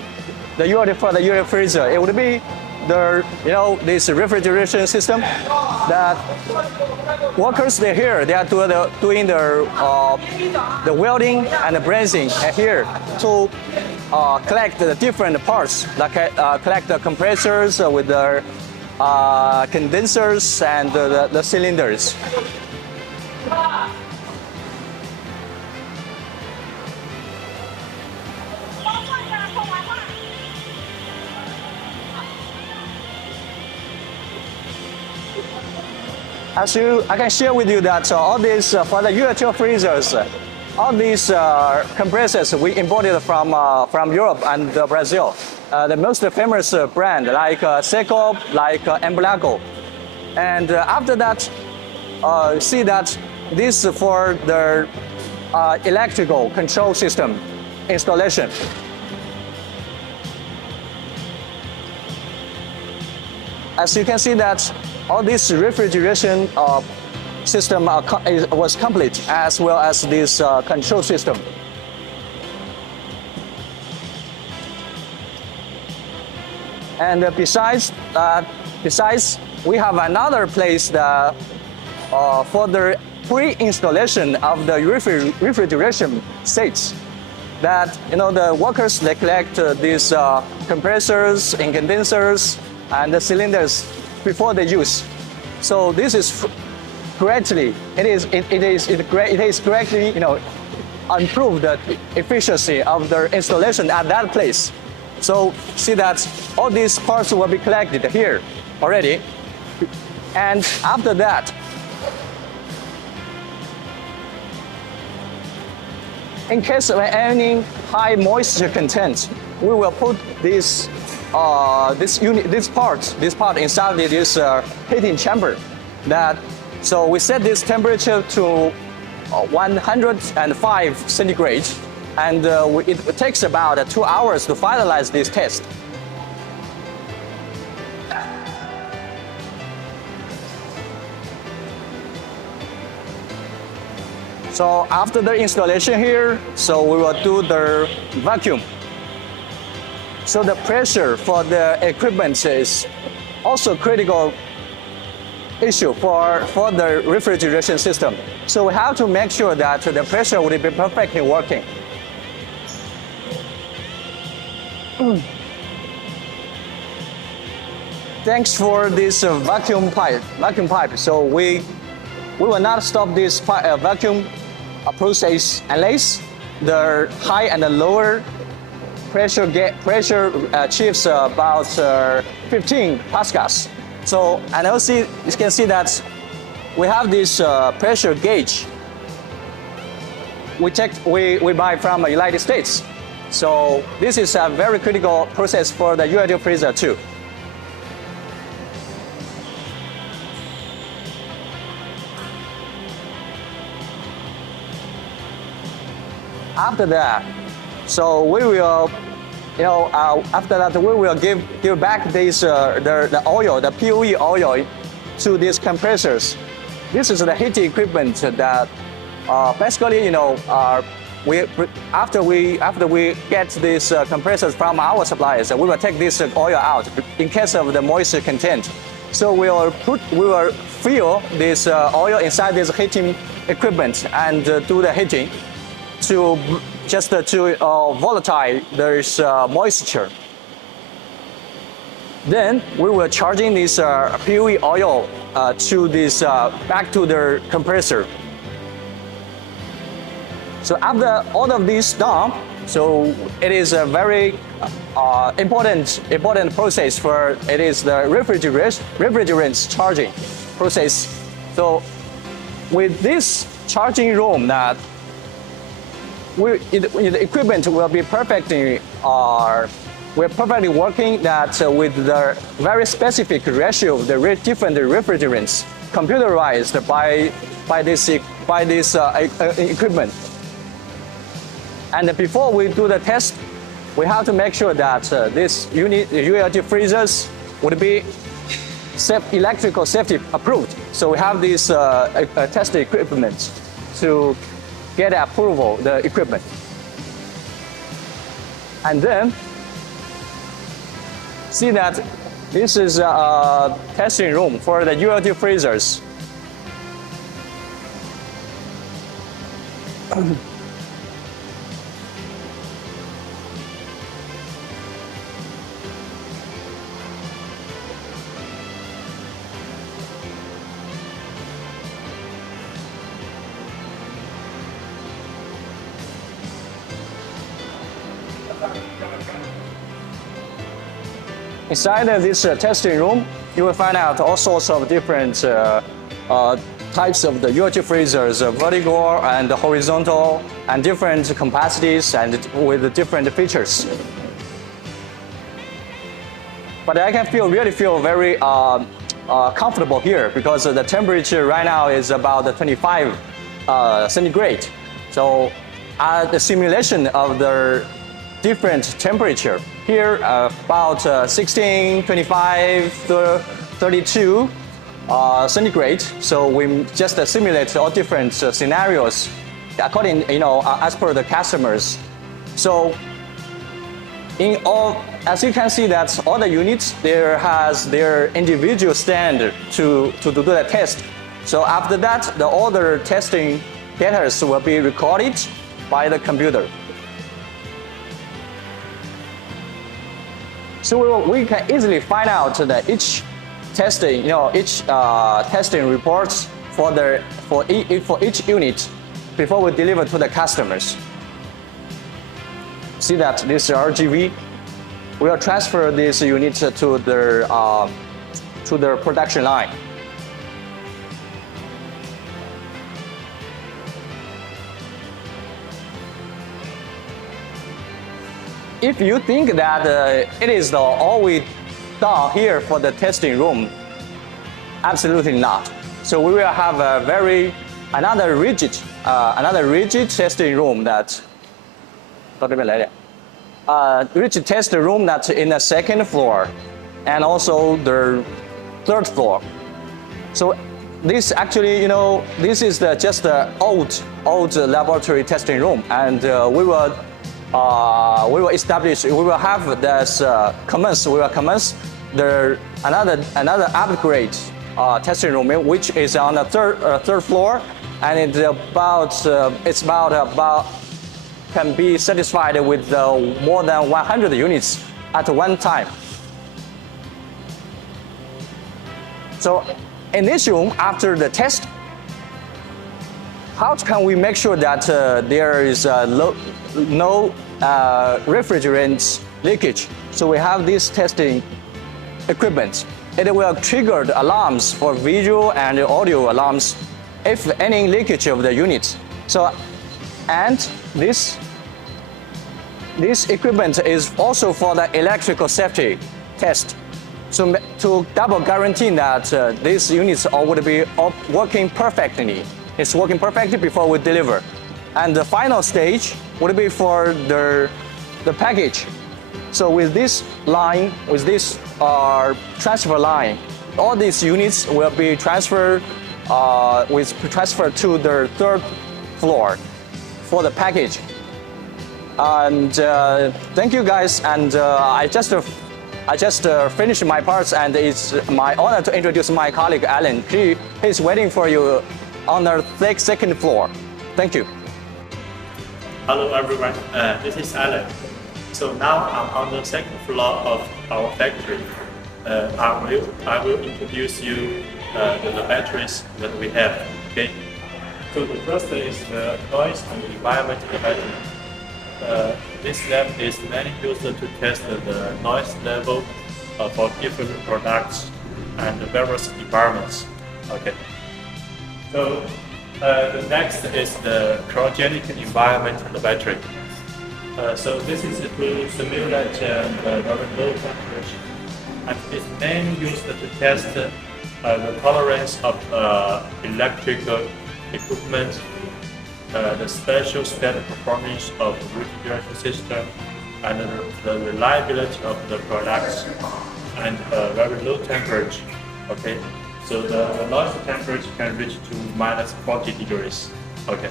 the ULT for the ULT freezer, it would be this refrigeration system that workers here they are doing the welding and the brazing here to collect the different parts, like collect the compressors with the condensers and the cylinders. I can share with you that all these for the ULT freezers, all these compressors we imported from Europe and Brazil. The most famous brand like Seco, like Emblaco. And after that, see that this is for the electrical control system installation. As you can see that all this refrigeration system was complete, as well as this control system. And besides, we have another place for the pre-installation of the refrigeration sets. That the workers they collect these compressors and condensers and the cylinders before the use. So this is correctly, it is correctly improve the efficiency of the installation at that place. So see that all these parts will be collected here already, and after that, in case of any high moisture content, we will put this part inside this heating chamber. So we set this temperature to 105 centigrade, and it takes about 2 hours to finalize this test. So after the installation here, so we will do the vacuum. So the pressure for the equipment is also critical issue for the refrigeration system. So we have to make sure that the pressure will be perfectly working. Thanks for this vacuum pipe. So we will not stop this vacuum process unless the high and the lower pressure achieves about 15 pascals. So, and also you can see that we have this pressure gauge. We buy from the United States. So this is a very critical process for the ULT freezer too. After that, so we will, after that we will give back this the oil, the POE oil, to these compressors. This is the heating equipment that basically, after we get these compressors from our suppliers, we will take this oil out in case of the moisture content. So we will fill this oil inside this heating equipment and do the heating to volatile this moisture. Then we will charging this POE oil to this back to the compressor. So after all of this done, so it is a very important process for it is the refrigerants charging process. So with this charging room that the equipment will be perfectly working that with the very specific ratio of the different refrigerants computerized by this equipment. And before we do the test, we have to make sure that this ULT freezers would be electrical safety approved. So we have this test equipment to get approval, the equipment. And then, see that this is a testing room for the ULT freezers. Inside this testing room, you will find out all sorts of different types of the ULT freezers, vertical and horizontal, and different capacities and with different features. But I can really feel very comfortable here because the temperature right now is about 25 centigrade. So the simulation of the different temperature here about 16, 25, 32 centigrade. So we just simulate all different scenarios according, as per the customers. So in all, as you can see that all the units there has their individual standard to do the test. So after that, the other testing data will be recorded by the computer. So we can easily find out that each testing, testing reports for each unit before we deliver to the customers. See that this RGV, we will transfer this unit to the production line. If you think that it is all we done here for the testing room, absolutely not. So we will have another rigid testing room that rigid testing room that's in the second floor and also the third floor. So this actually, this is just the old laboratory testing room, and we will have this commence. We will commence another upgrade testing room, which is on the third floor, and it's about can be satisfied with more than 100 units at one time. So in this room, after the test, how can we make sure that there is no refrigerant leakage? So we have this testing equipment. It will trigger the alarms for visual and audio alarms if any leakage of the unit. So, and this equipment is also for the electrical safety test. So to double guarantee that these units would be working perfectly. It's working perfectly before we deliver. And the final stage would be for the package. So with this line, with this transfer line, all these units will be transferred to the third floor for the package. And thank you guys. And I just finished my parts, and it's my honor to introduce my colleague Alan. He's waiting for you on the second floor. Thank you. Hello everyone, this is Alan. So now I'm on the second floor of our factory. I will introduce you the batteries that we have. Okay. So the first is the noise and environment battery. This lab is mainly used to test the noise level for different products and various environments. Okay. So the next is the cryogenic environment battery. So this is to simulate very low temperature, and it's mainly used to test the tolerance of electrical equipment, the special state performance of the refrigeration system, and the reliability of the products, and very low temperature. Okay, so the lowest temperature can reach to minus 40 degrees. Okay.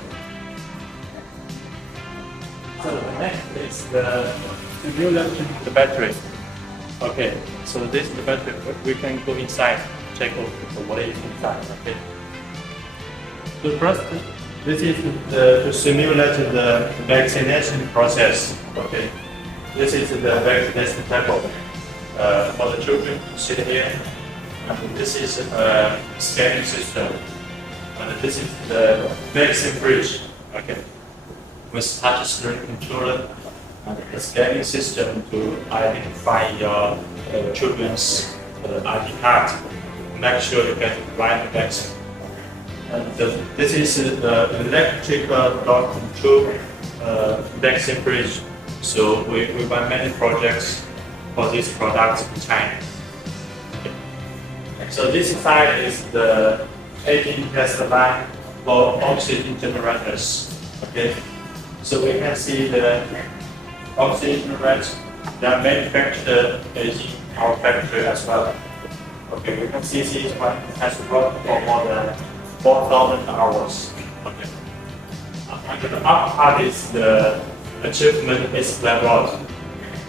So the next is the simulation of the battery. Okay, so this is the battery. We can go inside, check out what is inside. Okay. So first, this is to simulate the vaccination process. Okay, this is the vaccination table for the children to sit here. And this is a scanning system. And this is the vaccine fridge. Okay, with touchscreen controller and the scanning system to identify your children's ID card. Make sure you get the right vaccine. And this is the electrical door control vaccine fridge. So we run many projects for these products in China. Okay. So this side is the 18 test line for oxygen generators. Okay. So we can see the oxygen generators. They are manufactured in our factory as well. Okay, we can see this one has worked for more than 4,000 hours. Okay. And the upper part is the achievement display board.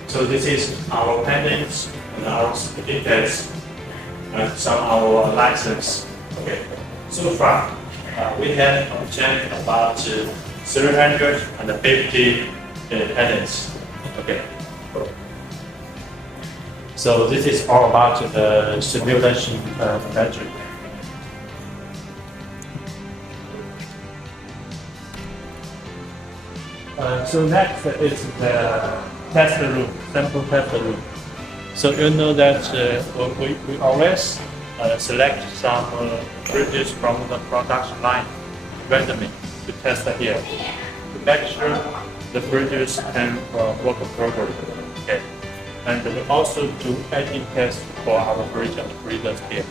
So this is our pendants and our certificates and some of our license. Okay. So far, we have obtained about 350 pendants. Okay. So this is all about the simulation battery. So next is the test room, sample test room. So you know that we always select some fridges from the production line randomly to test here to make sure the fridges can work properly. Okay. And we also do AD tests for our fridge and freezers here.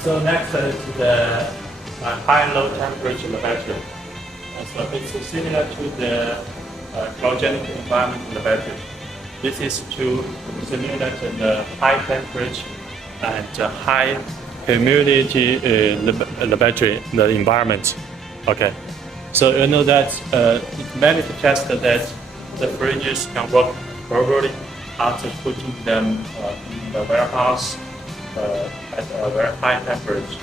So next is the high-low temperature battery. So it's similar to the cryogenic environment in the battery. This is to simulate the high temperature and high humidity laboratory, the environment. Okay, so you know that it's mainly to test that the fridges can work properly after putting them in the warehouse at a very high temperature.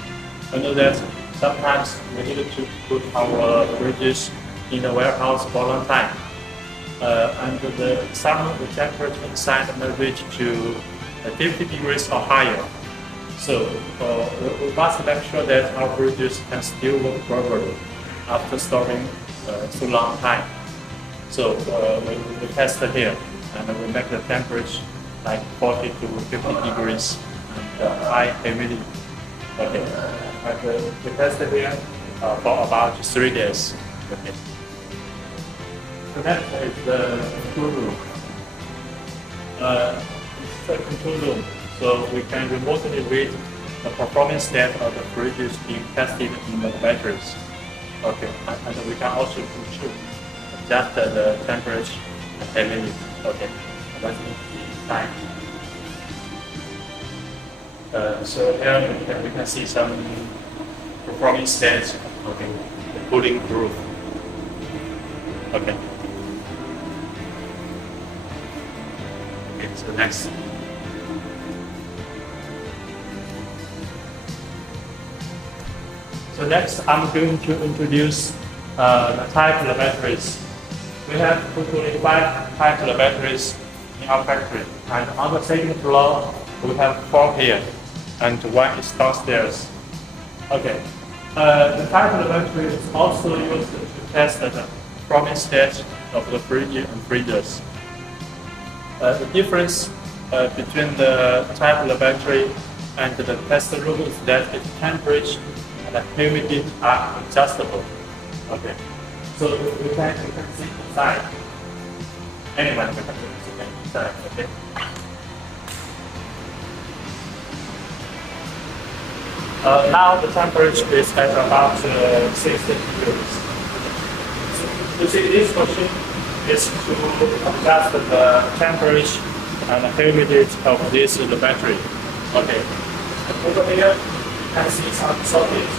You know that sometimes we need to put our fridges in the warehouse for a long time. And the temperature inside may reach to 50 degrees or higher. So we must make sure that our fridges can still work properly after storing so long time. So we test it here, and we make the temperature like 40 to 50 degrees and high humidity. Okay, and we test it here for about 3 days. Okay. So that is the control room. It's a control room, so we can remotely read the performance state of the fridges being tested in the batteries. Okay, and we can also adjust the temperature and humidity. Okay, that's the time. So here we can see some performance stats. Okay, the cooling group. Okay. Okay, so next. So next, I'm going to introduce the type laboratories. We have totally 5 type laboratories in our factory, and on the second floor we have 4 here, and 1 is downstairs. Okay. The type laboratory is also used to test the performance state of the fridge and freezers. The difference between the type laboratory and the test room is that its temperature and the humidity are adjustable. Okay, so we can see inside. Anyone can see inside. Okay. Now the temperature is at about 60 degrees. You see, this machine is to adjust the temperature and the humidity of this battery. Okay. Over here, you can see some sockets.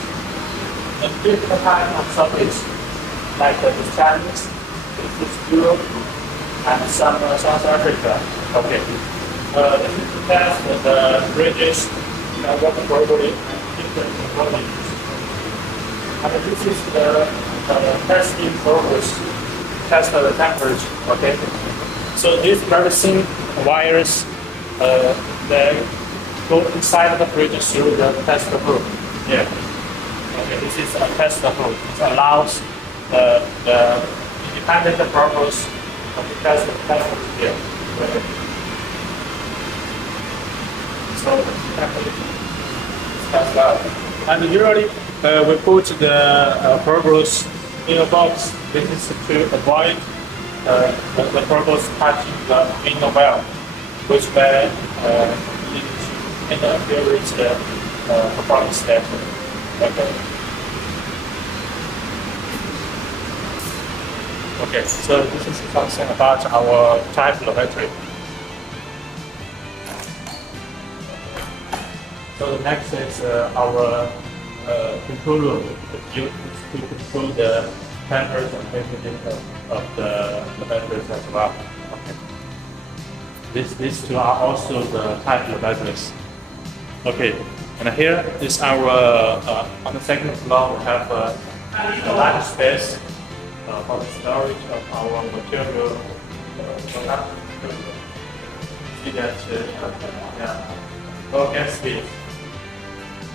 A different type of sockets, like the Chinese, this is Europe, and some South Africa. Okay. This is to test the fridges that work properly and different components. And this is the testing progress, test the temperature. Okay. So these very thin wires, they go inside the fridge through the test hood. Yeah. Okay. This is a test hood. It allows the independent purpose of the test here. Okay. So that's that. And usually we put the purpose in a box. This is to avoid the purpose touching the inner well, which may interfere with the performance step. Okay. Okay, so this is something about our type laboratory. So the next is our control room, used to control the temperature and humidity of the batteries as well. Okay. These two are also the type laboratories. Okay, and here is our, on the second floor we have a large space for the storage of our material product. See that, yeah, low gas speed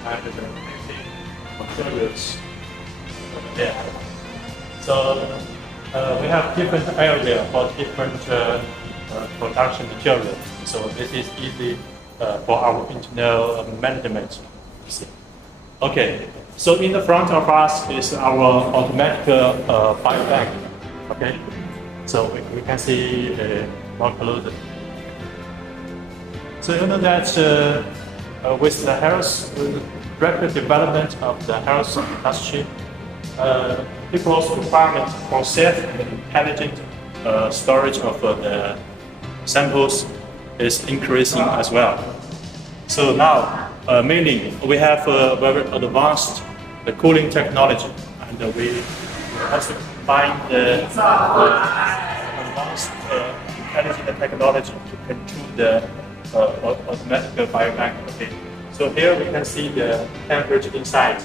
and the materials. Yeah. So we have different area for different production materials. So this is easy for our internal management. Okay. So in the front of us is our automatic biobank. Okay. So we can see more closely. So you know that with the health, rapid development of the health industry, people's requirement for safe and intelligent storage of the samples is increasing as well. So now, mainly we have a very advanced cooling technology, and we also combine the advanced intelligent technology to control the automatic biobank. Okay. So here we can see the temperature inside,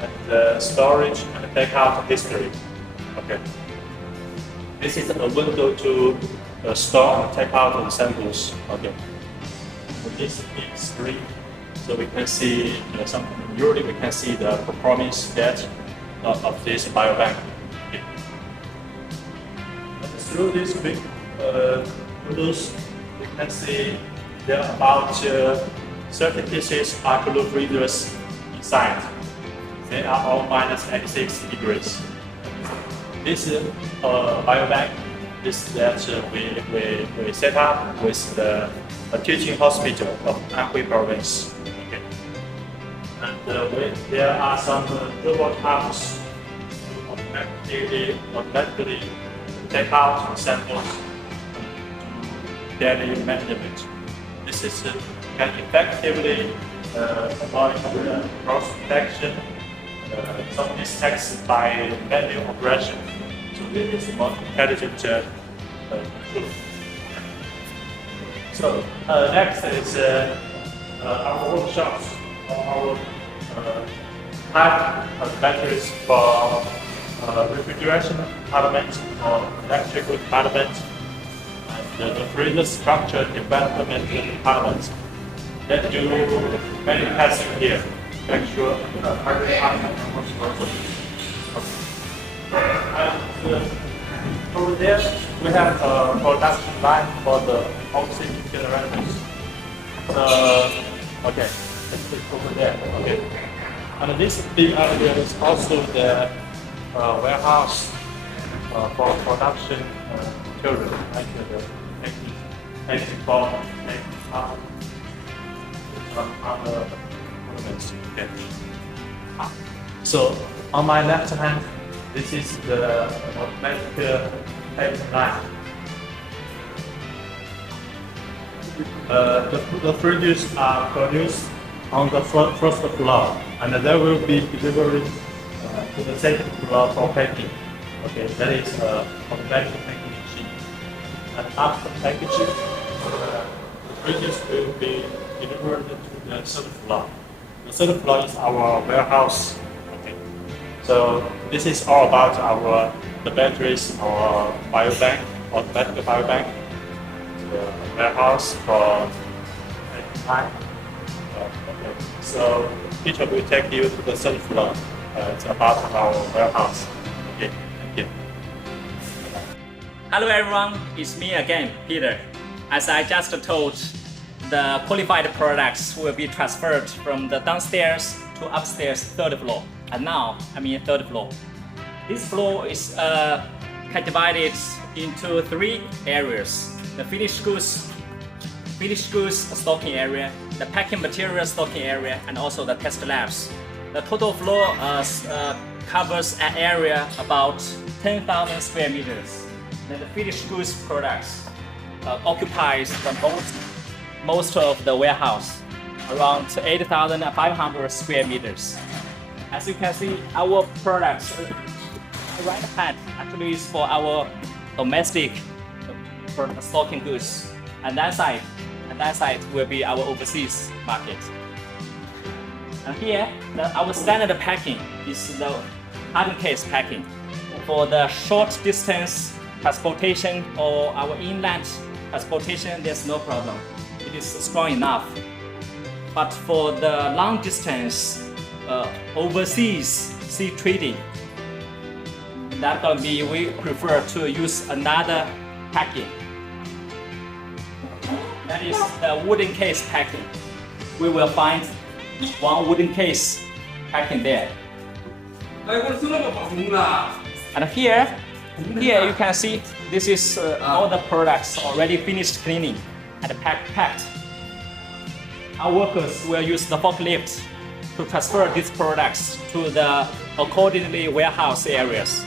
and the storage and the takeout history. Okay. This is a window to store and take out the samples. Okay. So this is screen, so we can see usually we can see the performance state of this biobank. Okay. Through these big windows, we can see there are about 30 pieces of glue freezers inside. They are all minus 86 degrees. This biobank is that we set up with the teaching hospital of Anhui province. Okay. And there are some robot arms to automatically take out samples to daily management. This is can effectively avoid the cross infection, some mistakes by manual operation. So this is more intelligent control. So next is our workshops, our type of batteries for refrigeration department or electrical department, and the freezer structure development department. That do many testing here. Make sure every department works properly. And over there we have a production line for the oxygen generators. Okay, let's click over there. Okay. And this big area is also the warehouse for production material, like the technical other elements. Okay. So on my left hand, this is the automatic paper line. The fridges are produced on the first floor, and there will be delivered to the second floor for packing. Okay, that is automatic packing machine. And after packaging, the fridges will be delivered to the third floor. The third floor is our warehouse. Okay. So this is all about the batteries, our biobank, automatic biobank, the warehouse for time. Okay. So teacher will take you to the third floor. It's about our warehouse. Okay, thank you. Hello everyone, it's me again, Peter. As I just told, the qualified products will be transferred from the downstairs to upstairs third floor. And now I'm in third floor. This floor is divided into 3 areas. The finished goods stocking area, the packing material stocking area, and also the test labs. The total floor covers an area about 10,000 square meters. And the finished goods products occupies the most of the warehouse, around 8,500 square meters. As you can see, our products, right hand actually is for our domestic stocking goods, and that side will be our overseas market. And here, our standard packing is the hardened case packing. For the short distance transportation or our inland transportation, there's no problem. It is strong enough. But for the long distance overseas sea trading, that's gonna be, we prefer to use another packing. That is the wooden case packing. We will find one wooden case packing there. And here you can see this is all the products already finished cleaning and packed. Our workers will use the forklift to transfer these products to the accordingly warehouse areas.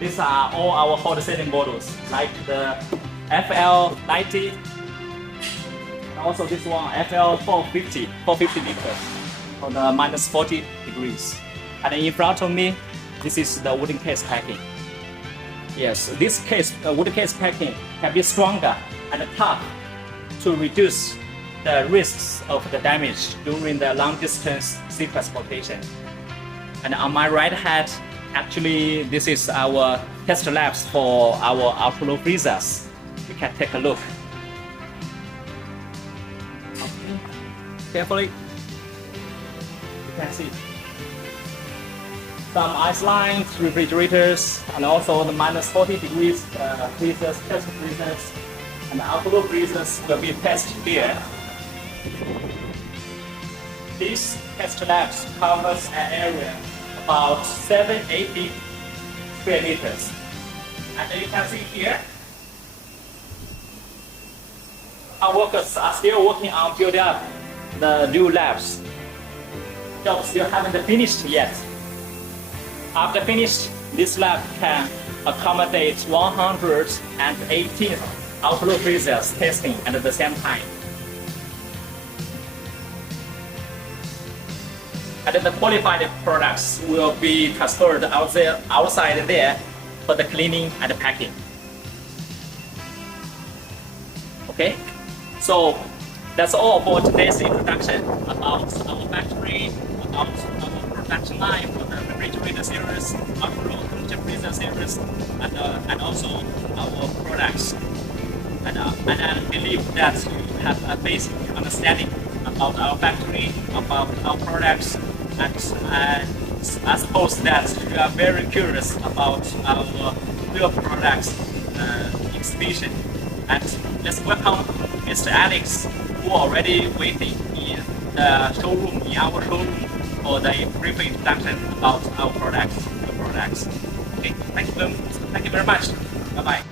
These are all our hot setting models, like the FL90, and also this one FL450 liters for the minus 40 degrees. And in front of me, this is the wooden case packing. Yes, this wooden case packing can be stronger and tough to reduce the risks of the damage during the long distance sea transportation. And on my right hand, actually, this is our test labs for our ultra-low freezers. You can take a look. Carefully. You can see some ice lines, refrigerators, and also the minus 40 degrees freezers, test freezers, and ultra-low freezers will be tested here. These test labs covers an area about 780 square meters. And you can see here, our workers are still working on building up the new labs. Job still haven't finished yet. After finished, this lab can accommodate 118 ultra-low freezers testing at the same time. And the qualified products will be transferred outside there for the cleaning and packing. Okay, so that's all for today's introduction about our factory, about our production line for the refrigerator series, ultra-low temperature freezer series, and also our products. And I believe that you have a basic understanding about our factory, about our products, and I suppose that you are very curious about our new products exhibition. And let's welcome Mr. Alex, who already waiting in the showroom, in our showroom, for the brief introduction about our products. Okay, thank you very much. Bye bye.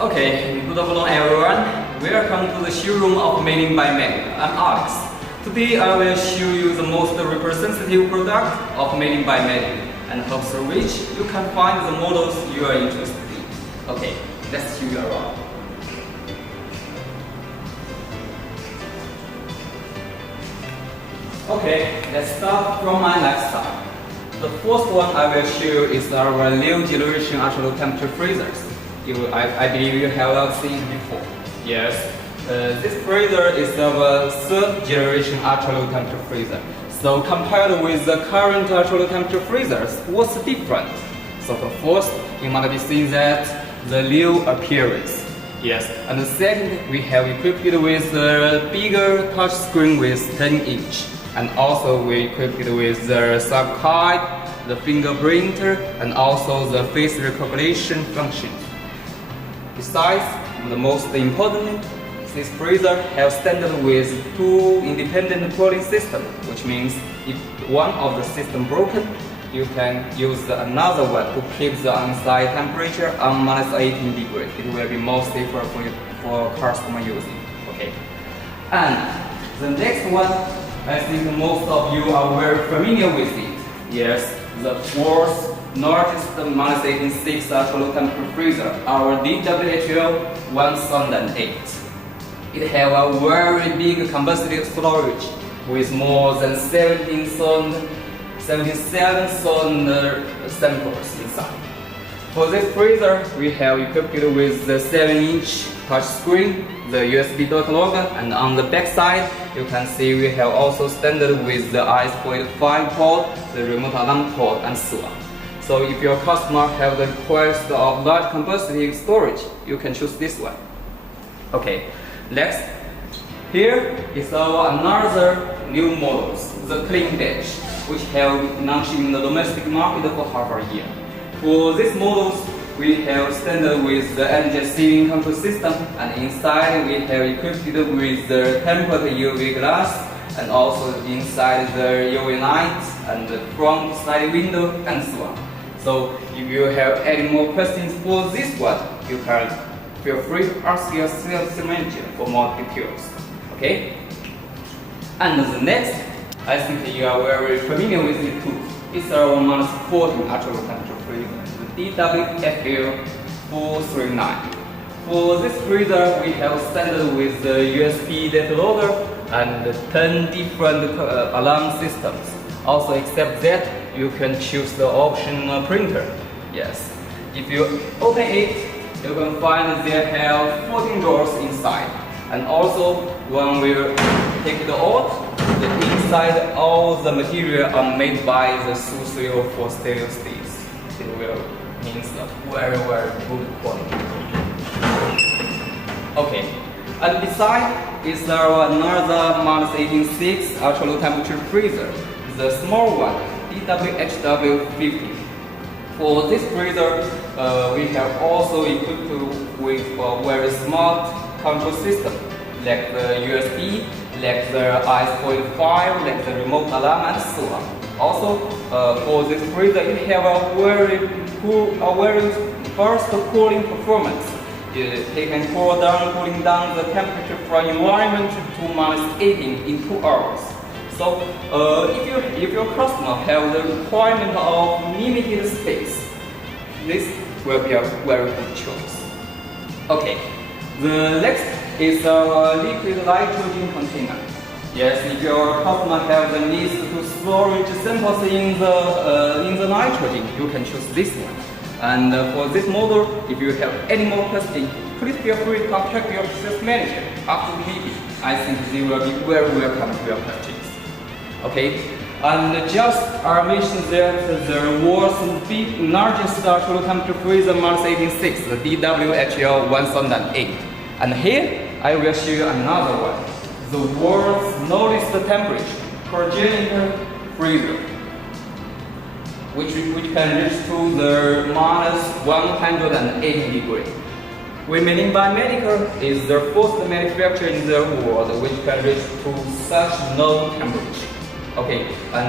Okay, good afternoon everyone. Welcome to the showroom of MELING by MELING. I'm Alex. Today I will show you the most representative product of MELING by MELING and hope through which you can find the models you are interested in. Okay, let's show you around. Okay, let's start from my left side. The first one I will show is our new generation ultra-low temperature freezers. I believe you have seen before. Yes, this freezer is our third generation ultra-low temperature freezer. So compared with the current ultra-low temperature freezers, what's different? So first, you might be seeing that the new appearance. Yes, and the second, we have equipped it with a bigger touch screen with 10 inch. And also we equipped it with the sub-card, the fingerprint, and also the face recognition function. Besides, the most important, this freezer has standard with two independent cooling systems, which means if one of the system broken, you can use another one to keep the on-site temperature on minus 18 degrees. It will be more safer for customer using. Okay. And the next one, I think most of you are very familiar with it. Yes, the fourth largest minus 18.6 ultra-low temperature freezer, our DWHL 1008. It has a very big capacity storage with more than 77,000 samples inside. For this freezer, we have equipped it with the 7-inch touch screen, the USB dot logo, and on the back side, you can see we have also standard with the IS-45 port, the remote alarm port, and so on. So if your customer have the request of large capacity storage, you can choose this one. Okay, next, here is our another new models, the Clean Dash, which have launched in the domestic market for half a year. For these models, we have standard with the energy saving control system, and inside we have equipped it with the tempered UV glass, and also inside the UV lights and the front slide window and so on. So if you have any more questions for this one, you can feel free to ask your sales manager for more details. Okay? And the next, I think you are very familiar with it too. It's our minus 14 ultra-low temperature freezer. DWFL439. For this freezer, we have standard with the USB data loader and 10 different alarm systems. Also, except that, you can choose the option printer. Yes. If you open it, you can find they have 14 drawers inside. And also, when we take it out, the inside all the material are made by the Su304 stainless steel. It will means a very good quality. Okay, and beside is our another -186 ultra low temperature freezer, the small one, DWHW50. For this freezer, we have also equipped with a very smart control system, like the USB, like the IS-45, like the remote alarm, and so on. Also, for this freezer, it have a very fast cooling performance. It can cooling down the temperature from environment to -18 in 2 hours. So, if your customer have the requirement of limited space, this will be a very good choice. Okay, the next is a liquid nitrogen container. Yes, if your customer have the needs to storage samples in the nitrogen, you can choose this one. And for this model, if you have any more questions, please feel free to contact your sales manager after the meeting. I think they will be very welcome to your purchase. Okay, and just I mentioned that the world's largest ultra low temperature freezer -186, the DWHL1008. And here I will show you another one, the world's lowest temperature cryogenic freezer, which can reach to the -180 degrees. MELING Biomedical is the first manufacturer in the world which can reach to such low temperature. Okay, and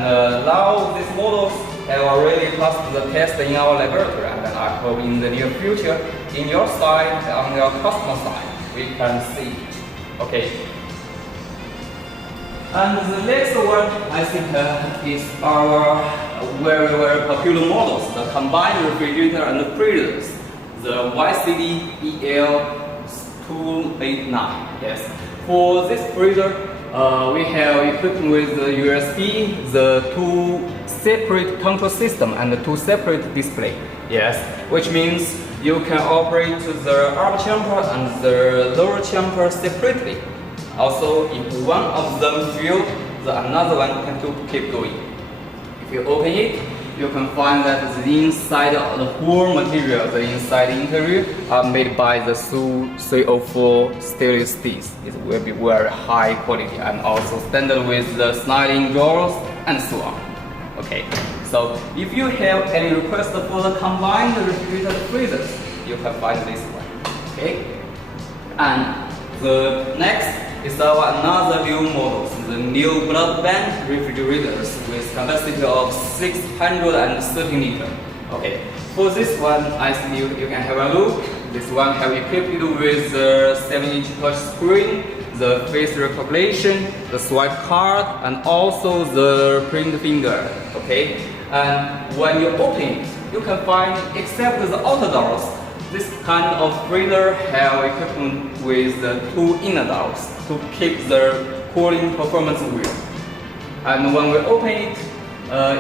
now these models have already passed the test in our laboratory, and I hope in the near future, in your side, on your customer side, we can see it. Okay. And the next one, I think, is our very popular models, the combined refrigerator and the freezers, the YCD-EL289. Yes. For this freezer, we have equipped with the USB, the 2 separate control system and the 2 separate display. Yes, which means you can operate the upper chamber and the lower chamber separately. Also, if one of them fails, another one can keep going. If you open it, you can find that the inside of the whole material, the inside interior, are made by the Su304 stainless steel. It will be very high quality and also standard with the sliding doors and so on. Okay, so if you have any request for the combined refrigerator freezers, you can find this one. Okay, and the next is our another new models, the new blood bank refrigerators with capacity of 630 liters. Okay, for this one, I think you can have a look. This one have equipped with the 7-inch touch screen, the face recognition, the swipe card, and also the print finger. Okay, and when you open it, you can find, except the outer doors, this kind of freezer have equipment with the 2 inner doors to keep the cooling performance well. And when we open it,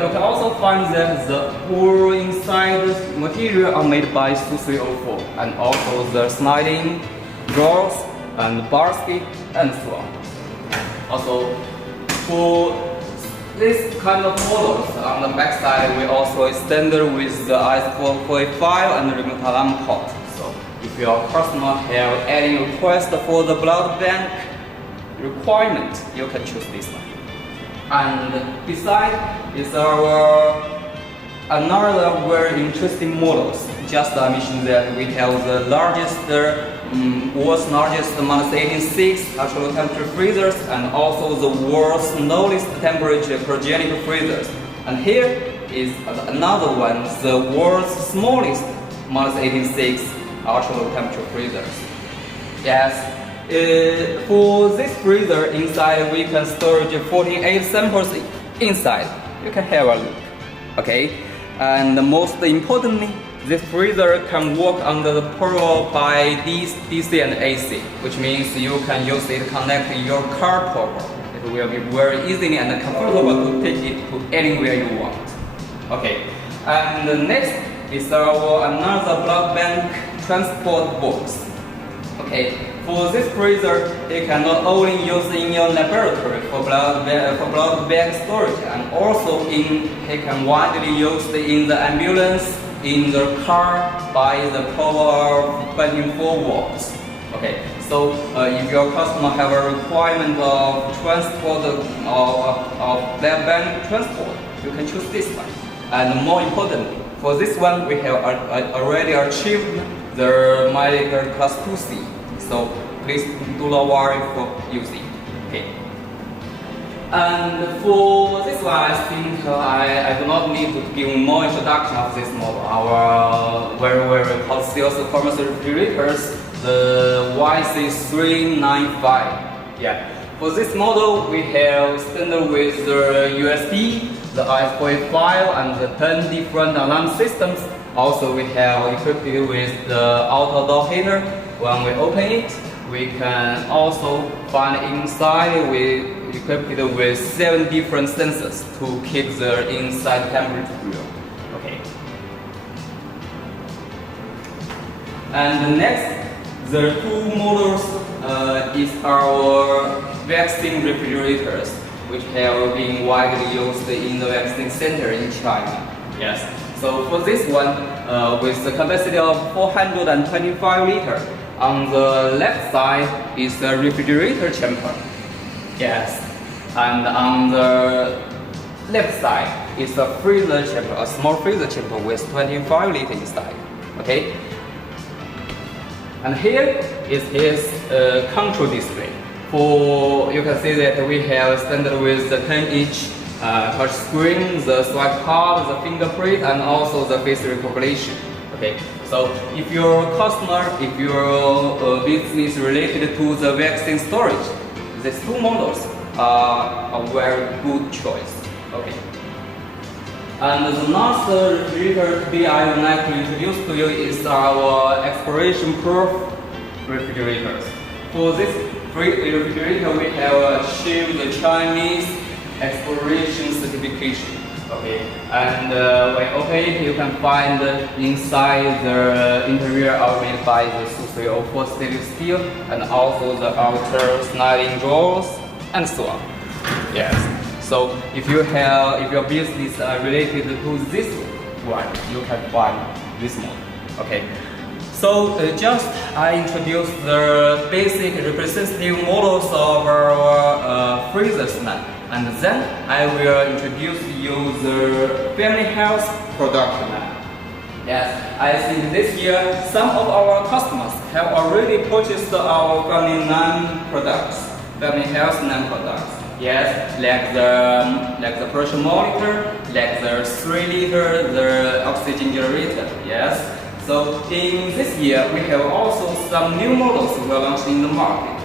you can also find that the whole inside material are made by Su304, and also the sliding drawers and basket and so on. Also, for this kind of models on the back side, we also standard with the IS-45 and the remote alarm port. So, if your customer have any request for the blood bank requirement, you can choose this one. And beside is our another very interesting models. Just I mentioned that we have the largest, world's largest -186 ultra low temperature freezers, and also the world's lowest temperature cryogenic freezers. And here is another one, the world's smallest -86 ultra low temperature freezers. Yes. For this freezer inside, we can store 48 samples inside. You can have a look. Okay, and most importantly, this freezer can work under the power by DC and AC, which means you can use it to connect your car power. It will be very easy and comfortable to take it to anywhere you want. Okay, and the next is our another blood bank transport box. Okay, for this freezer, you can not only use in your laboratory for blood bank storage, and also it can widely used in the ambulance, in the car by the power of 24 volts. Okay, so if your customer have a requirement of transport of blood bank transport, you can choose this one. And more importantly, for this one, we have already achieved the medical class 2C. So please do not worry for using. Okay. And for this one, I think I do not need to give more introduction of this model. Our very hot sales pharmaceutical refrigerators, the YC395. Yeah. For this model, we have standard with the USB, the RS-485, and the 10 different alarm systems. Also, we have equipped it with the auto door heater. When we open it, we can also find inside we equipped it with 7 different sensors to keep the inside temperature real. Okay. And the next, the 2 models is our vaccine refrigerators, which have been widely used in the vaccine center in China. Yes. So for this one, with the capacity of 425 liters, on the left side is the refrigerator chamber. Yes. And on the left side is a freezer chamber, a small freezer chamber with 25 liters inside. Okay. And here is his control display. For you can see that we have standard with the 10-inch touch screen, the swipe card, the fingerprint, and also the face recognition. Okay, so if your customer, if your business related to the vaccine storage, these 2 models are a very good choice. Okay. And the last refrigerator today I would like to introduce to you is our expiration-proof refrigerators. For this refrigerator, we have achieved the Chinese expiration certification. Okay, and when you open it, you can find inside the interior are made by the 2304 stainless steel, and also the outer sliding doors, and so on. Yes. So if your business related to this one, you can find this one. Okay. So just I introduced the basic representative models of our freezers now. And then I will introduce you the family health product line. Yes, I think this year some of our customers have already purchased our family health line products. Yes, like the pressure monitor, like the 3-liter, the oxygen generator. Yes. So in this year we have also some new models we launched in the market,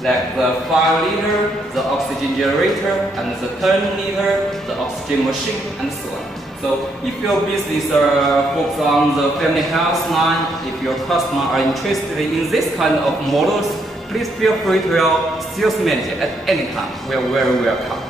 like the 5-liter, the oxygen generator, and the 10-liter, the oxygen machine, and so on. So if your business focuses on the family health line, if your customers are interested in this kind of models, please feel free to your sales manager at any time. We are very welcome.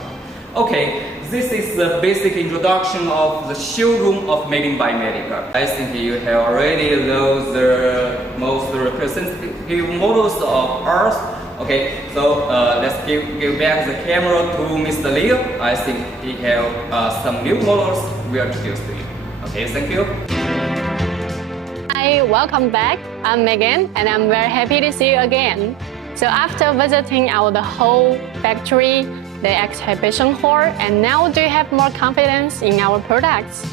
Okay, this is the basic introduction of the showroom of Meling Biomedical. I think you have already known the most representative models of ours. Okay, so let's give back the camera to Mr. Liu. I think he have some new models we are introduced to you. Okay, thank you. Hi, welcome back. I'm Megan, and I'm very happy to see you again. So after visiting the whole factory, the exhibition hall, and now do you have more confidence in our products?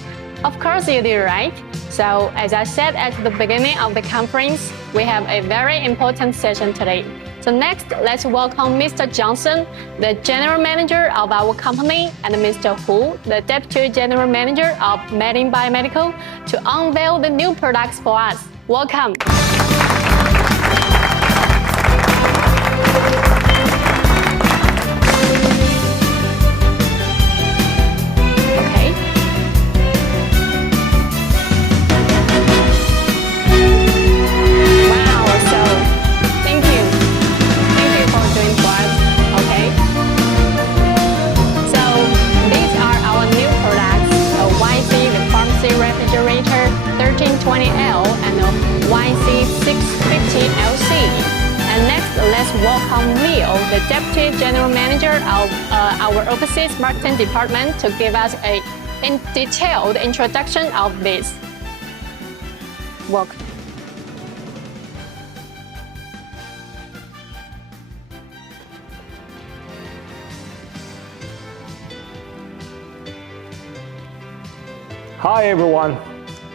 Of course you do, right? So as I said at the beginning of the conference, we have a very important session today. So next, let's welcome Mr. Johnson, the General Manager of our company, and Mr. Hu, the Deputy General Manager of MELING Biomedical, to unveil the new products for us. Welcome. please welcome Leo, the Deputy General Manager of our Overseas Marketing Department, to give us a detailed introduction of this. Welcome. Hi everyone,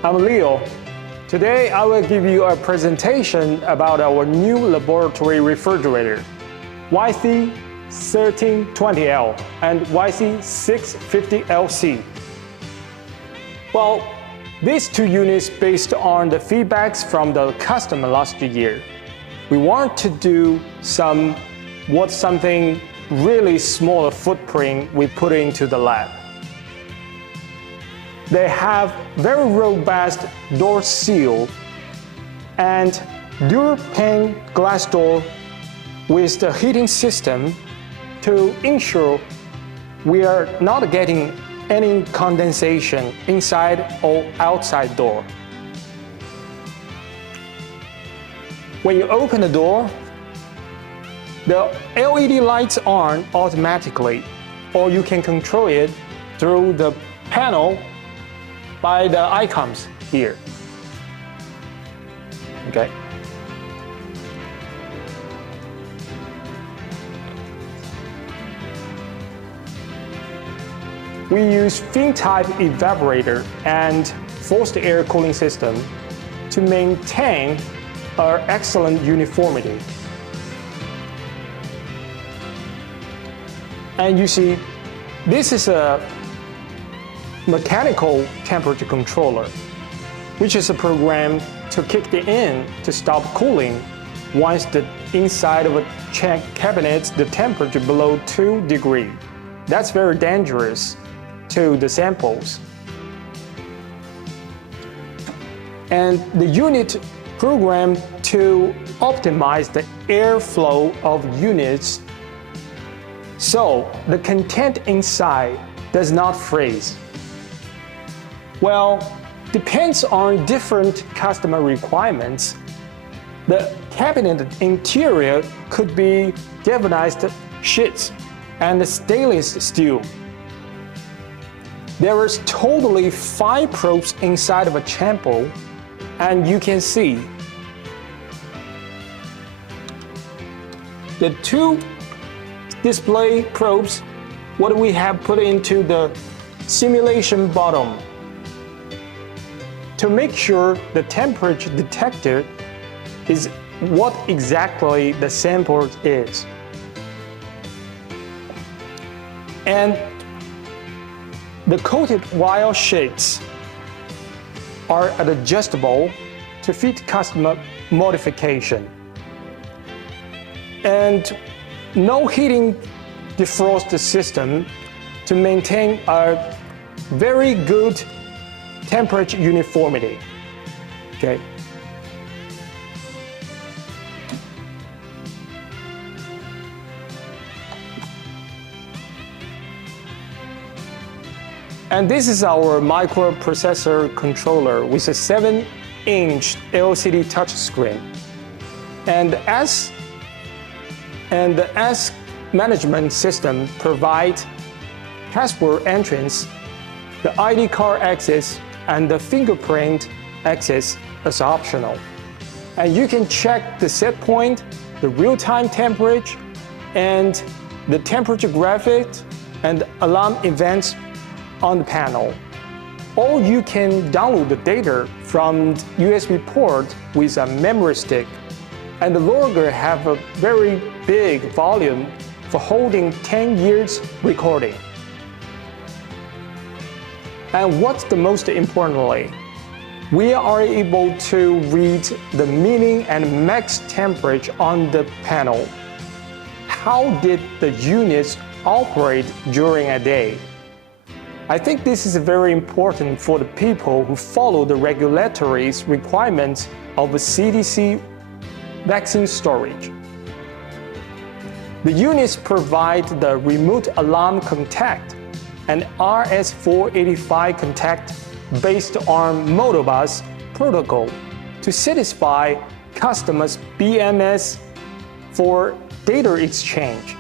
I'm Leo. Today I will give you a presentation about our new laboratory refrigerator, YC1320L and YC650LC. Well, these two units based on the feedbacks from the customer last year. We want to do something really smaller footprint we put into the lab. They have very robust door seal and dual pane glass door with the heating system to ensure we are not getting any condensation inside or outside door. When you open the door, the LED lights on automatically, or you can control it through the panel by the icons here. Okay. We use fin-type evaporator and forced air cooling system to maintain our excellent uniformity. And you see, this is a mechanical temperature controller, which is a program to kick in to stop cooling once the inside of a cabinet the temperature below 2 degrees. That's very dangerous to the samples. And the unit programmed to optimize the airflow of units so the content inside does not freeze. Well, depends on different customer requirements. The cabinet interior could be galvanized sheets and stainless steel. There is totally 5 probes inside of a chamber, and you can see the 2 display probes what we have put into the simulation bottom to make sure the temperature detector is what exactly the sample is. And the coated wire sheets are adjustable to fit customer modification. And no heating defrost system to maintain a very good temperature uniformity. Okay. And this is our microprocessor controller with a 7-inch LCD touchscreen. And the S management system provides password entrance, the ID card access, and the fingerprint access as optional. And you can check the set point, the real-time temperature, and the temperature graphic and alarm events on the panel. Or you can download the data from USB port with a memory stick. And the logger have a very big volume for holding 10 years recording. And what's the most importantly, we are able to read the mean and max temperature on the panel. How did the units operate during a day? I think this is very important for the people who follow the regulatory requirements of a CDC vaccine storage. The units provide the remote alarm contact and RS-485 contact based on Modbus protocol to satisfy customers' BMS for data exchange.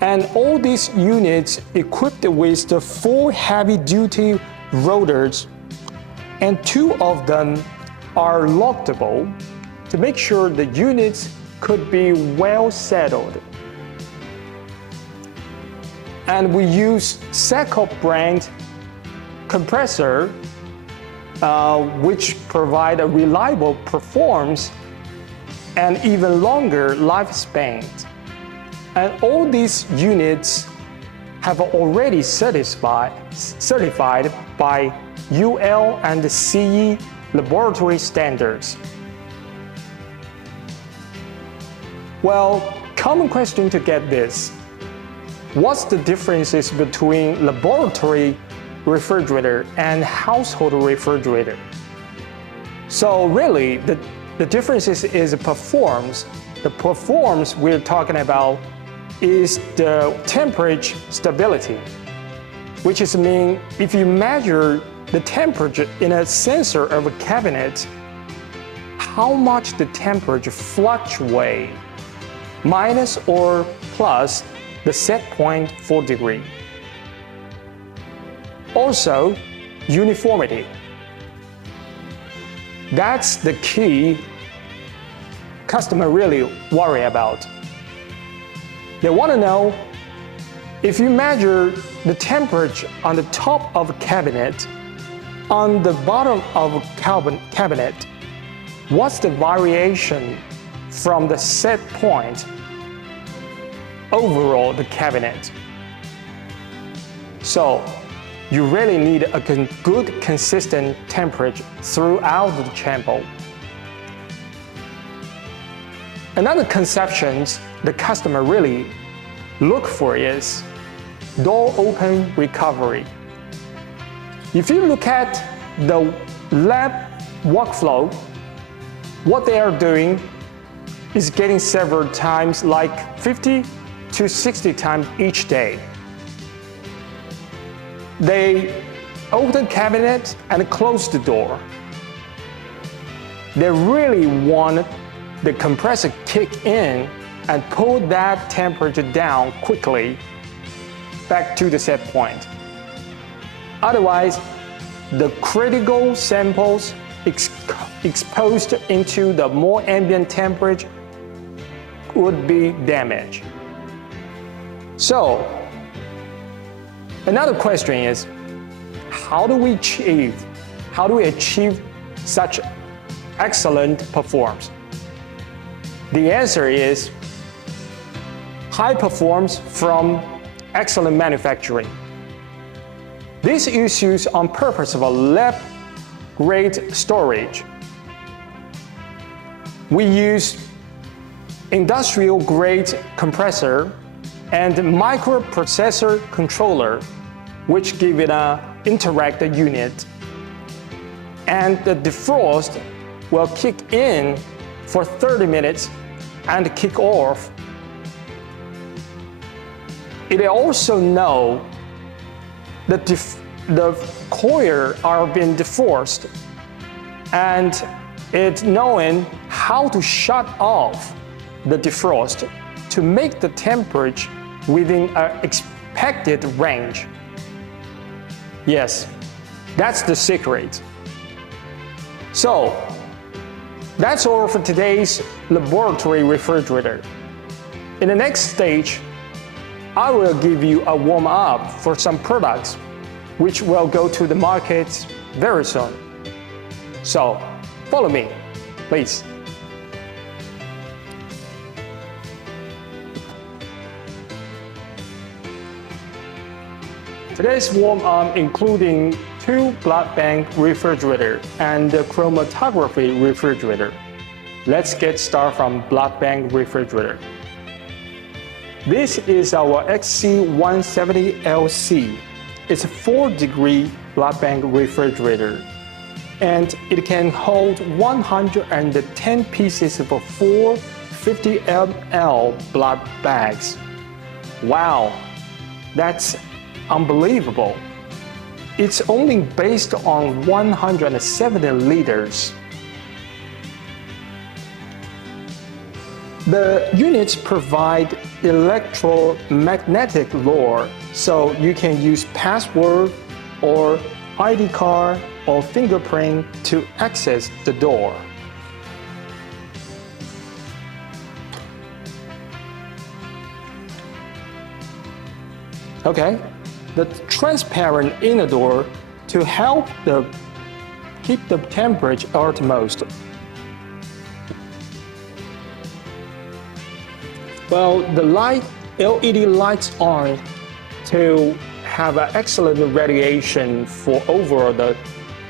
And all these units equipped with the 4 heavy-duty rotors, and 2 of them are lockable to make sure the units could be well settled. And we use Seco brand compressor, which provide a reliable performance and even longer lifespan. And all these units have already certified by UL and CE laboratory standards. Well, common question to get this. What's the differences between laboratory refrigerator and household refrigerator? So really, the differences is performance. The performance we're talking about is the temperature stability, which is mean if you measure the temperature in a sensor of a cabinet, how much the temperature fluctuate, minus or plus the set point 4 degrees. Also, uniformity. That's the key customer really worry about. They want to know if you measure the temperature on the top of a cabinet, on the bottom of a cabinet, what's the variation from the set point overall the cabinet? So you really need a good consistent temperature throughout the chamber. Another conception the customer really look for is door open recovery. If you look at the lab workflow, what they are doing is getting several times, like 50 to 60 times each day. They open the cabinet and close the door. They really want the compressor kick in and pull that temperature down quickly back to the set point. Otherwise, the critical samples exposed into the more ambient temperature would be damaged. So, another question is, how do we achieve such excellent performance? The answer is high performance from excellent manufacturing. This is used on purpose of a lab-grade storage. We use industrial-grade compressor and microprocessor controller, which give it an interactive unit. And the defrost will kick in for 30 minutes and kick off. It also know that the coil are being defrosted, and it's knowing how to shut off the defrost to make the temperature within an expected range. Yes, that's the secret. So, that's all for today's laboratory refrigerator. In the next stage, I will give you a warm-up for some products which will go to the market very soon. So, follow me, please. Today's warm-up including 2 blood bank refrigerator and a chromatography refrigerator. Let's get started from blood bank refrigerator. This is our XC170LC. It's a 4-degree blood bank refrigerator, and it can hold 110 pieces of 4 50 ml blood bags. Wow, that's unbelievable. It's only based on 170 liters. The units provide electromagnetic lure, so you can use password or ID card or fingerprint to access the door. Okay, the transparent inner door to help keep the temperature utmost. Well, the LED lights on to have an excellent radiation for over the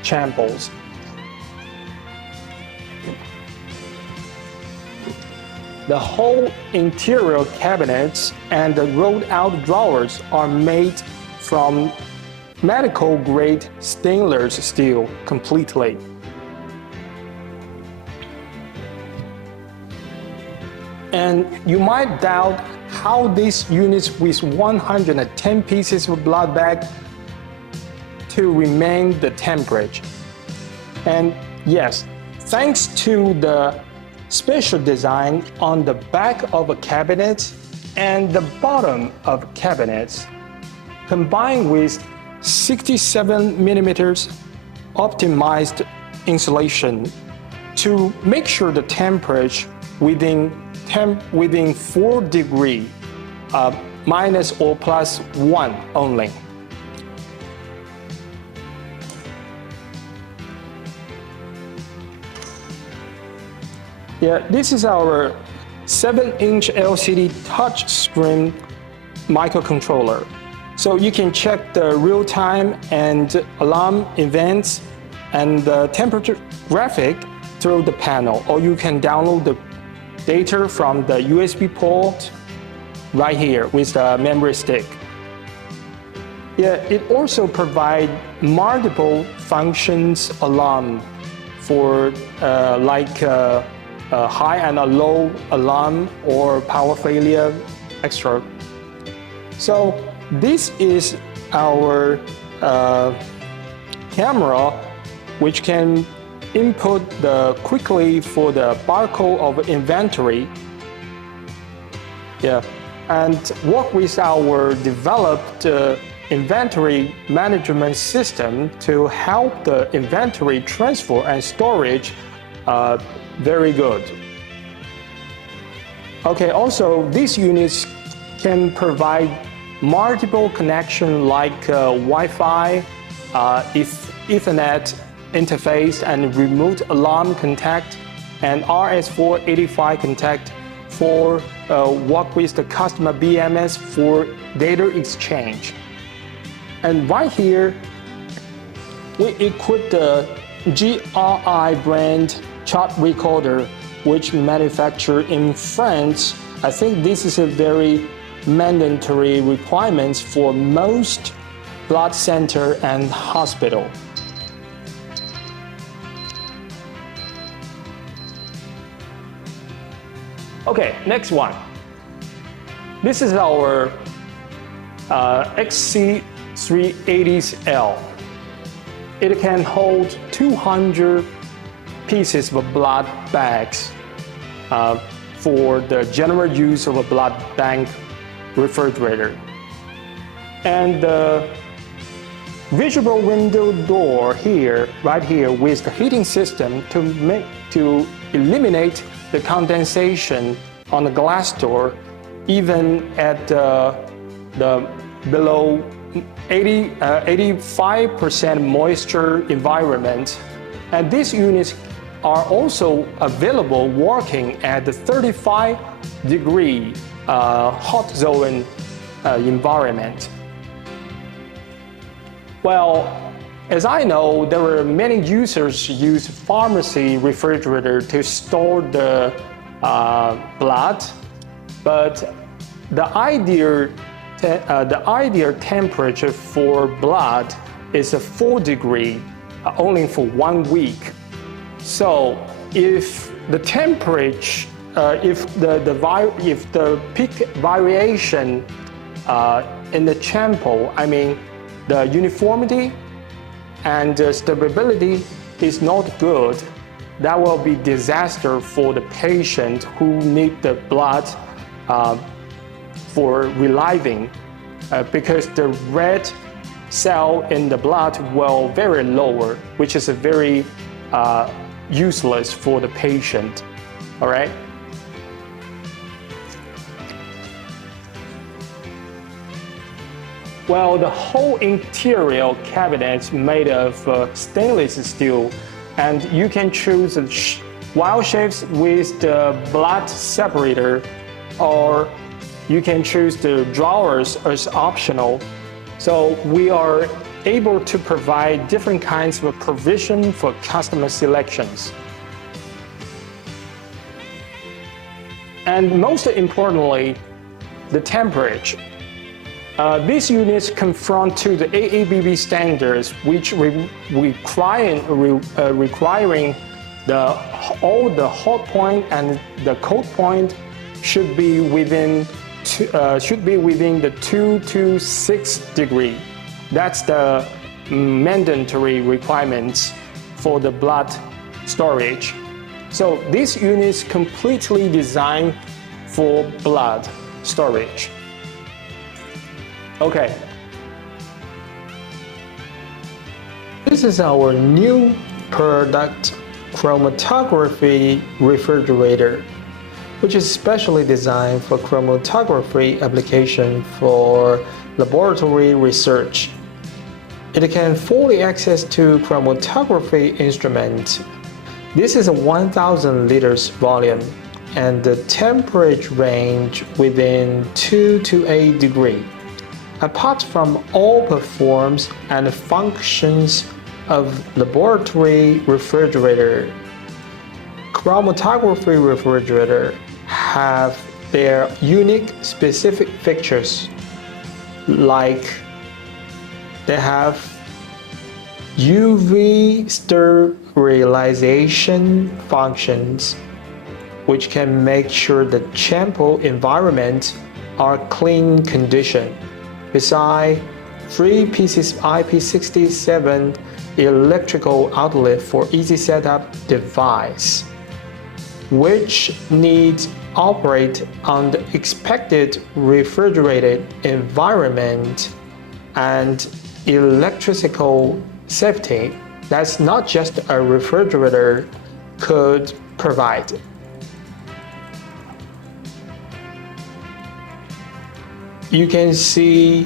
chambers. The whole interior cabinets and the rolled-out drawers are made from medical-grade stainless steel completely. And you might doubt how these units with 110 pieces of blood bag to remain the temperature. And yes, thanks to the special design on the back of a cabinet and the bottom of cabinets, combined with 67mm optimized insulation to make sure the temperature within 4 degrees, minus or plus 1 only. Yeah, this is our 7-inch LCD touchscreen microcontroller. So you can check the real-time and alarm events and the temperature graphic through the panel, or you can download the data from the USB port right here with the memory stick. Yeah, it also provides multiple functions alarm for a high and a low alarm or power failure extra. So this is our camera, which can input quickly for the barcode of inventory. Yeah, and work with our developed inventory management system to help the inventory transfer and storage very good. Okay, also these units can provide multiple connection like Wi-Fi, Ethernet interface and remote alarm contact, and RS485 contact for work with the customer BMS for data exchange. And right here, we equip the GRI brand chart recorder, which manufactured in France. I think this is a very mandatory requirement for most blood center and hospital. Okay, next one. This is our XC380L. It can hold 200 pieces of blood bags for the general use of a blood bank refrigerator. And the visible window door here, right here, with the heating system to eliminate the condensation on the glass door, even at the below 85% moisture environment. And these units are also available working at the 35-degree hot zone environment. Well, as I know, there are many users use pharmacy refrigerator to store the blood, but the ideal temperature for blood is a 4 degree only for 1 week. So if the temperature, if the peak variation in the sample, I mean the uniformity and stability is not good, that will be disaster for the patient who need the blood for reliving, because the red cell in the blood will very lower, which is a very useless for the patient. All right. Well, the whole interior cabinet is made of stainless steel, and you can choose wild shapes with the blood separator, or you can choose the drawers as optional. So we are able to provide different kinds of provision for customer selections. And most importantly, the temperature. These units conform to the AABB standards, which requiring all the hot point and the cold point should be within the 2 to 6 degree. That's the mandatory requirements for the blood storage. So this unit is completely designed for blood storage. Okay. This is our new product, chromatography refrigerator, which is specially designed for chromatography application for laboratory research. It can fully access to chromatography instrument. This is a 1,000 liters volume, and the temperature range within 2 to 8 degrees. Apart from all performs and functions of laboratory refrigerator, chromatography refrigerator have their unique specific features, like they have UV sterilization functions, which can make sure the sample environment are clean condition. Besides, 3 pieces IP67 electrical outlet for easy setup device, which needs operate on the expected refrigerated environment, and electrical safety that's not just a refrigerator could provide. You can see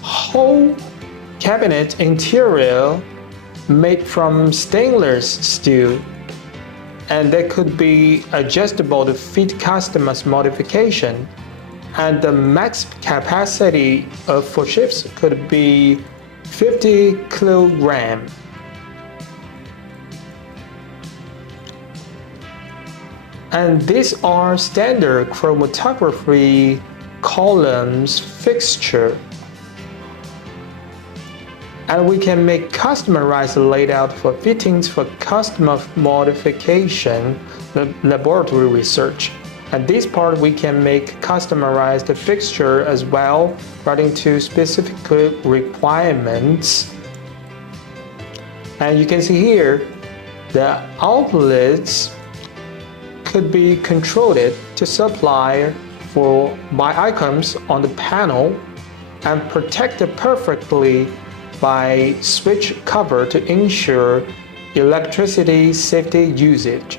whole cabinet interior made from stainless steel, and they could be adjustable to fit customers modification, and the max capacity of for chips could be 50 kilograms. And these are standard chromatography columns fixture, and we can make customized layout for fittings for customer modification, laboratory research. And this part we can make customized fixture as well, according to specific requirements. And you can see here the outlets could be controlled to supply by icons on the panel and protected perfectly by switch cover to ensure electricity safety usage.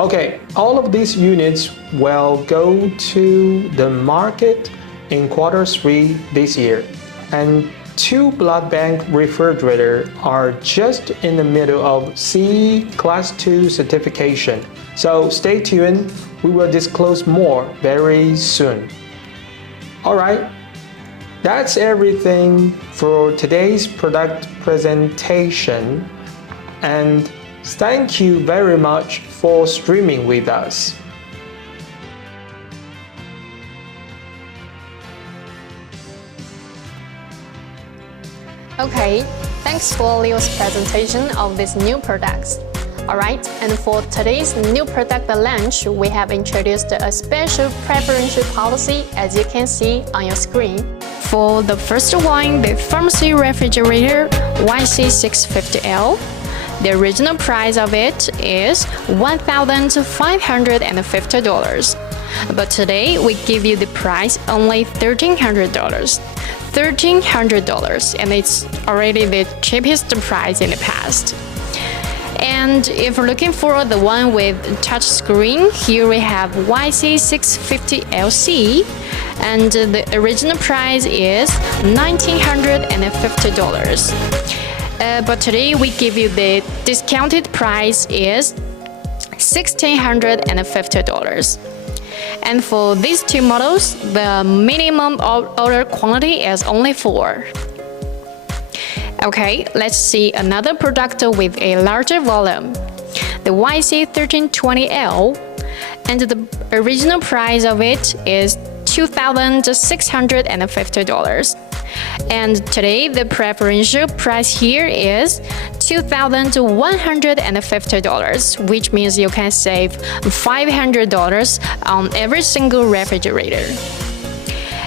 Okay, all of these units will go to the market in Q3 this year, and 2 blood bank refrigerators are just in the middle of CE Class 2 certification. So stay tuned, we will disclose more very soon. Alright, that's everything for today's product presentation, and thank you very much for streaming with us. Okay, thanks for Leo's presentation of these new products. Alright, and for today's new product launch, we have introduced a special preferential policy, as you can see on your screen. For the first one, the pharmacy refrigerator YC650L. The original price of it is $1,550. But today we give you the price only $1,300. $1,300, and it's already the cheapest price in the past. And if you're looking for the one with touch screen, here we have YC650LC, and the original price is $1,950. But today we give you the discounted price is $1,650. And for these two models, the minimum order quantity is only 4. Okay, let's see another product with a larger volume, the YC1320L, and the original price of it is $2,650. And today the preferential price here is $2,150, which means you can save $500 on every single refrigerator.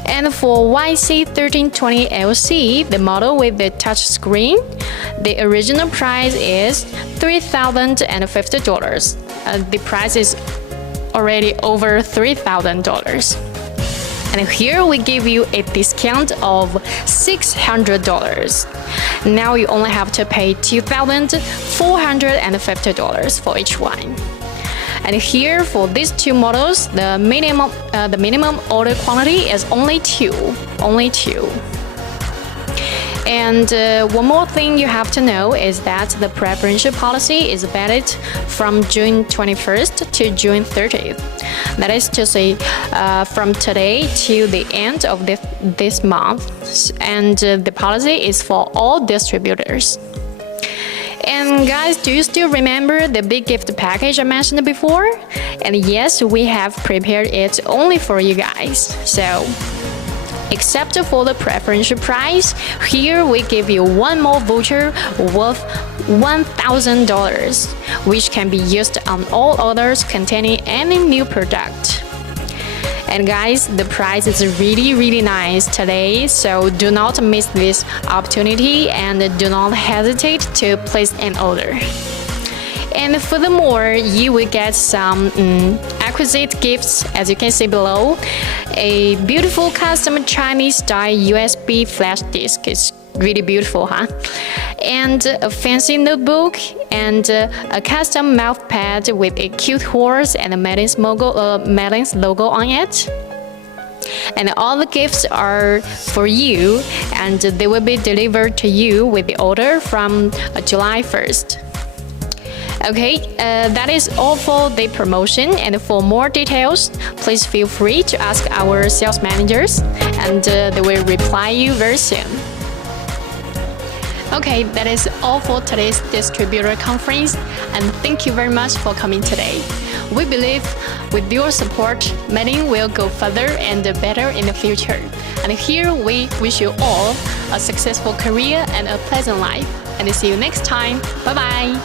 And for YC1320LC, the model with the touch screen, the original price is $3,050. The price is already over $3,000. And here we give you a discount of $600. Now you only have to pay $2,450 for each one. And here for these two models, the minimum order quantity is only 2. And one more thing you have to know is that the preferential policy is valid from June 21st to June 30th. That is to say, from today to the end of this month. And the policy is for all distributors. And guys, do you still remember the big gift package I mentioned before? And yes, we have prepared it only for you guys. So, except for the preferential price, here we give you one more voucher worth $1,000, which can be used on all orders containing any new product. And guys, the price is really nice today, so do not miss this opportunity and do not hesitate to place an order. And furthermore, you will get some exquisite gifts, as you can see below. A beautiful custom Chinese-style USB flash disk. It's really beautiful, huh? And a fancy notebook and a custom mouth pad with a cute horse and a Meling's logo on it. And all the gifts are for you, and they will be delivered to you with the order from July 1st. Okay, that is all for the promotion, and for more details, please feel free to ask our sales managers, and they will reply you very soon. Okay, that is all for today's distributor conference, and thank you very much for coming today. We believe with your support, Meling will go further and better in the future. And here we wish you all a successful career and a pleasant life. And see you next time. Bye-bye.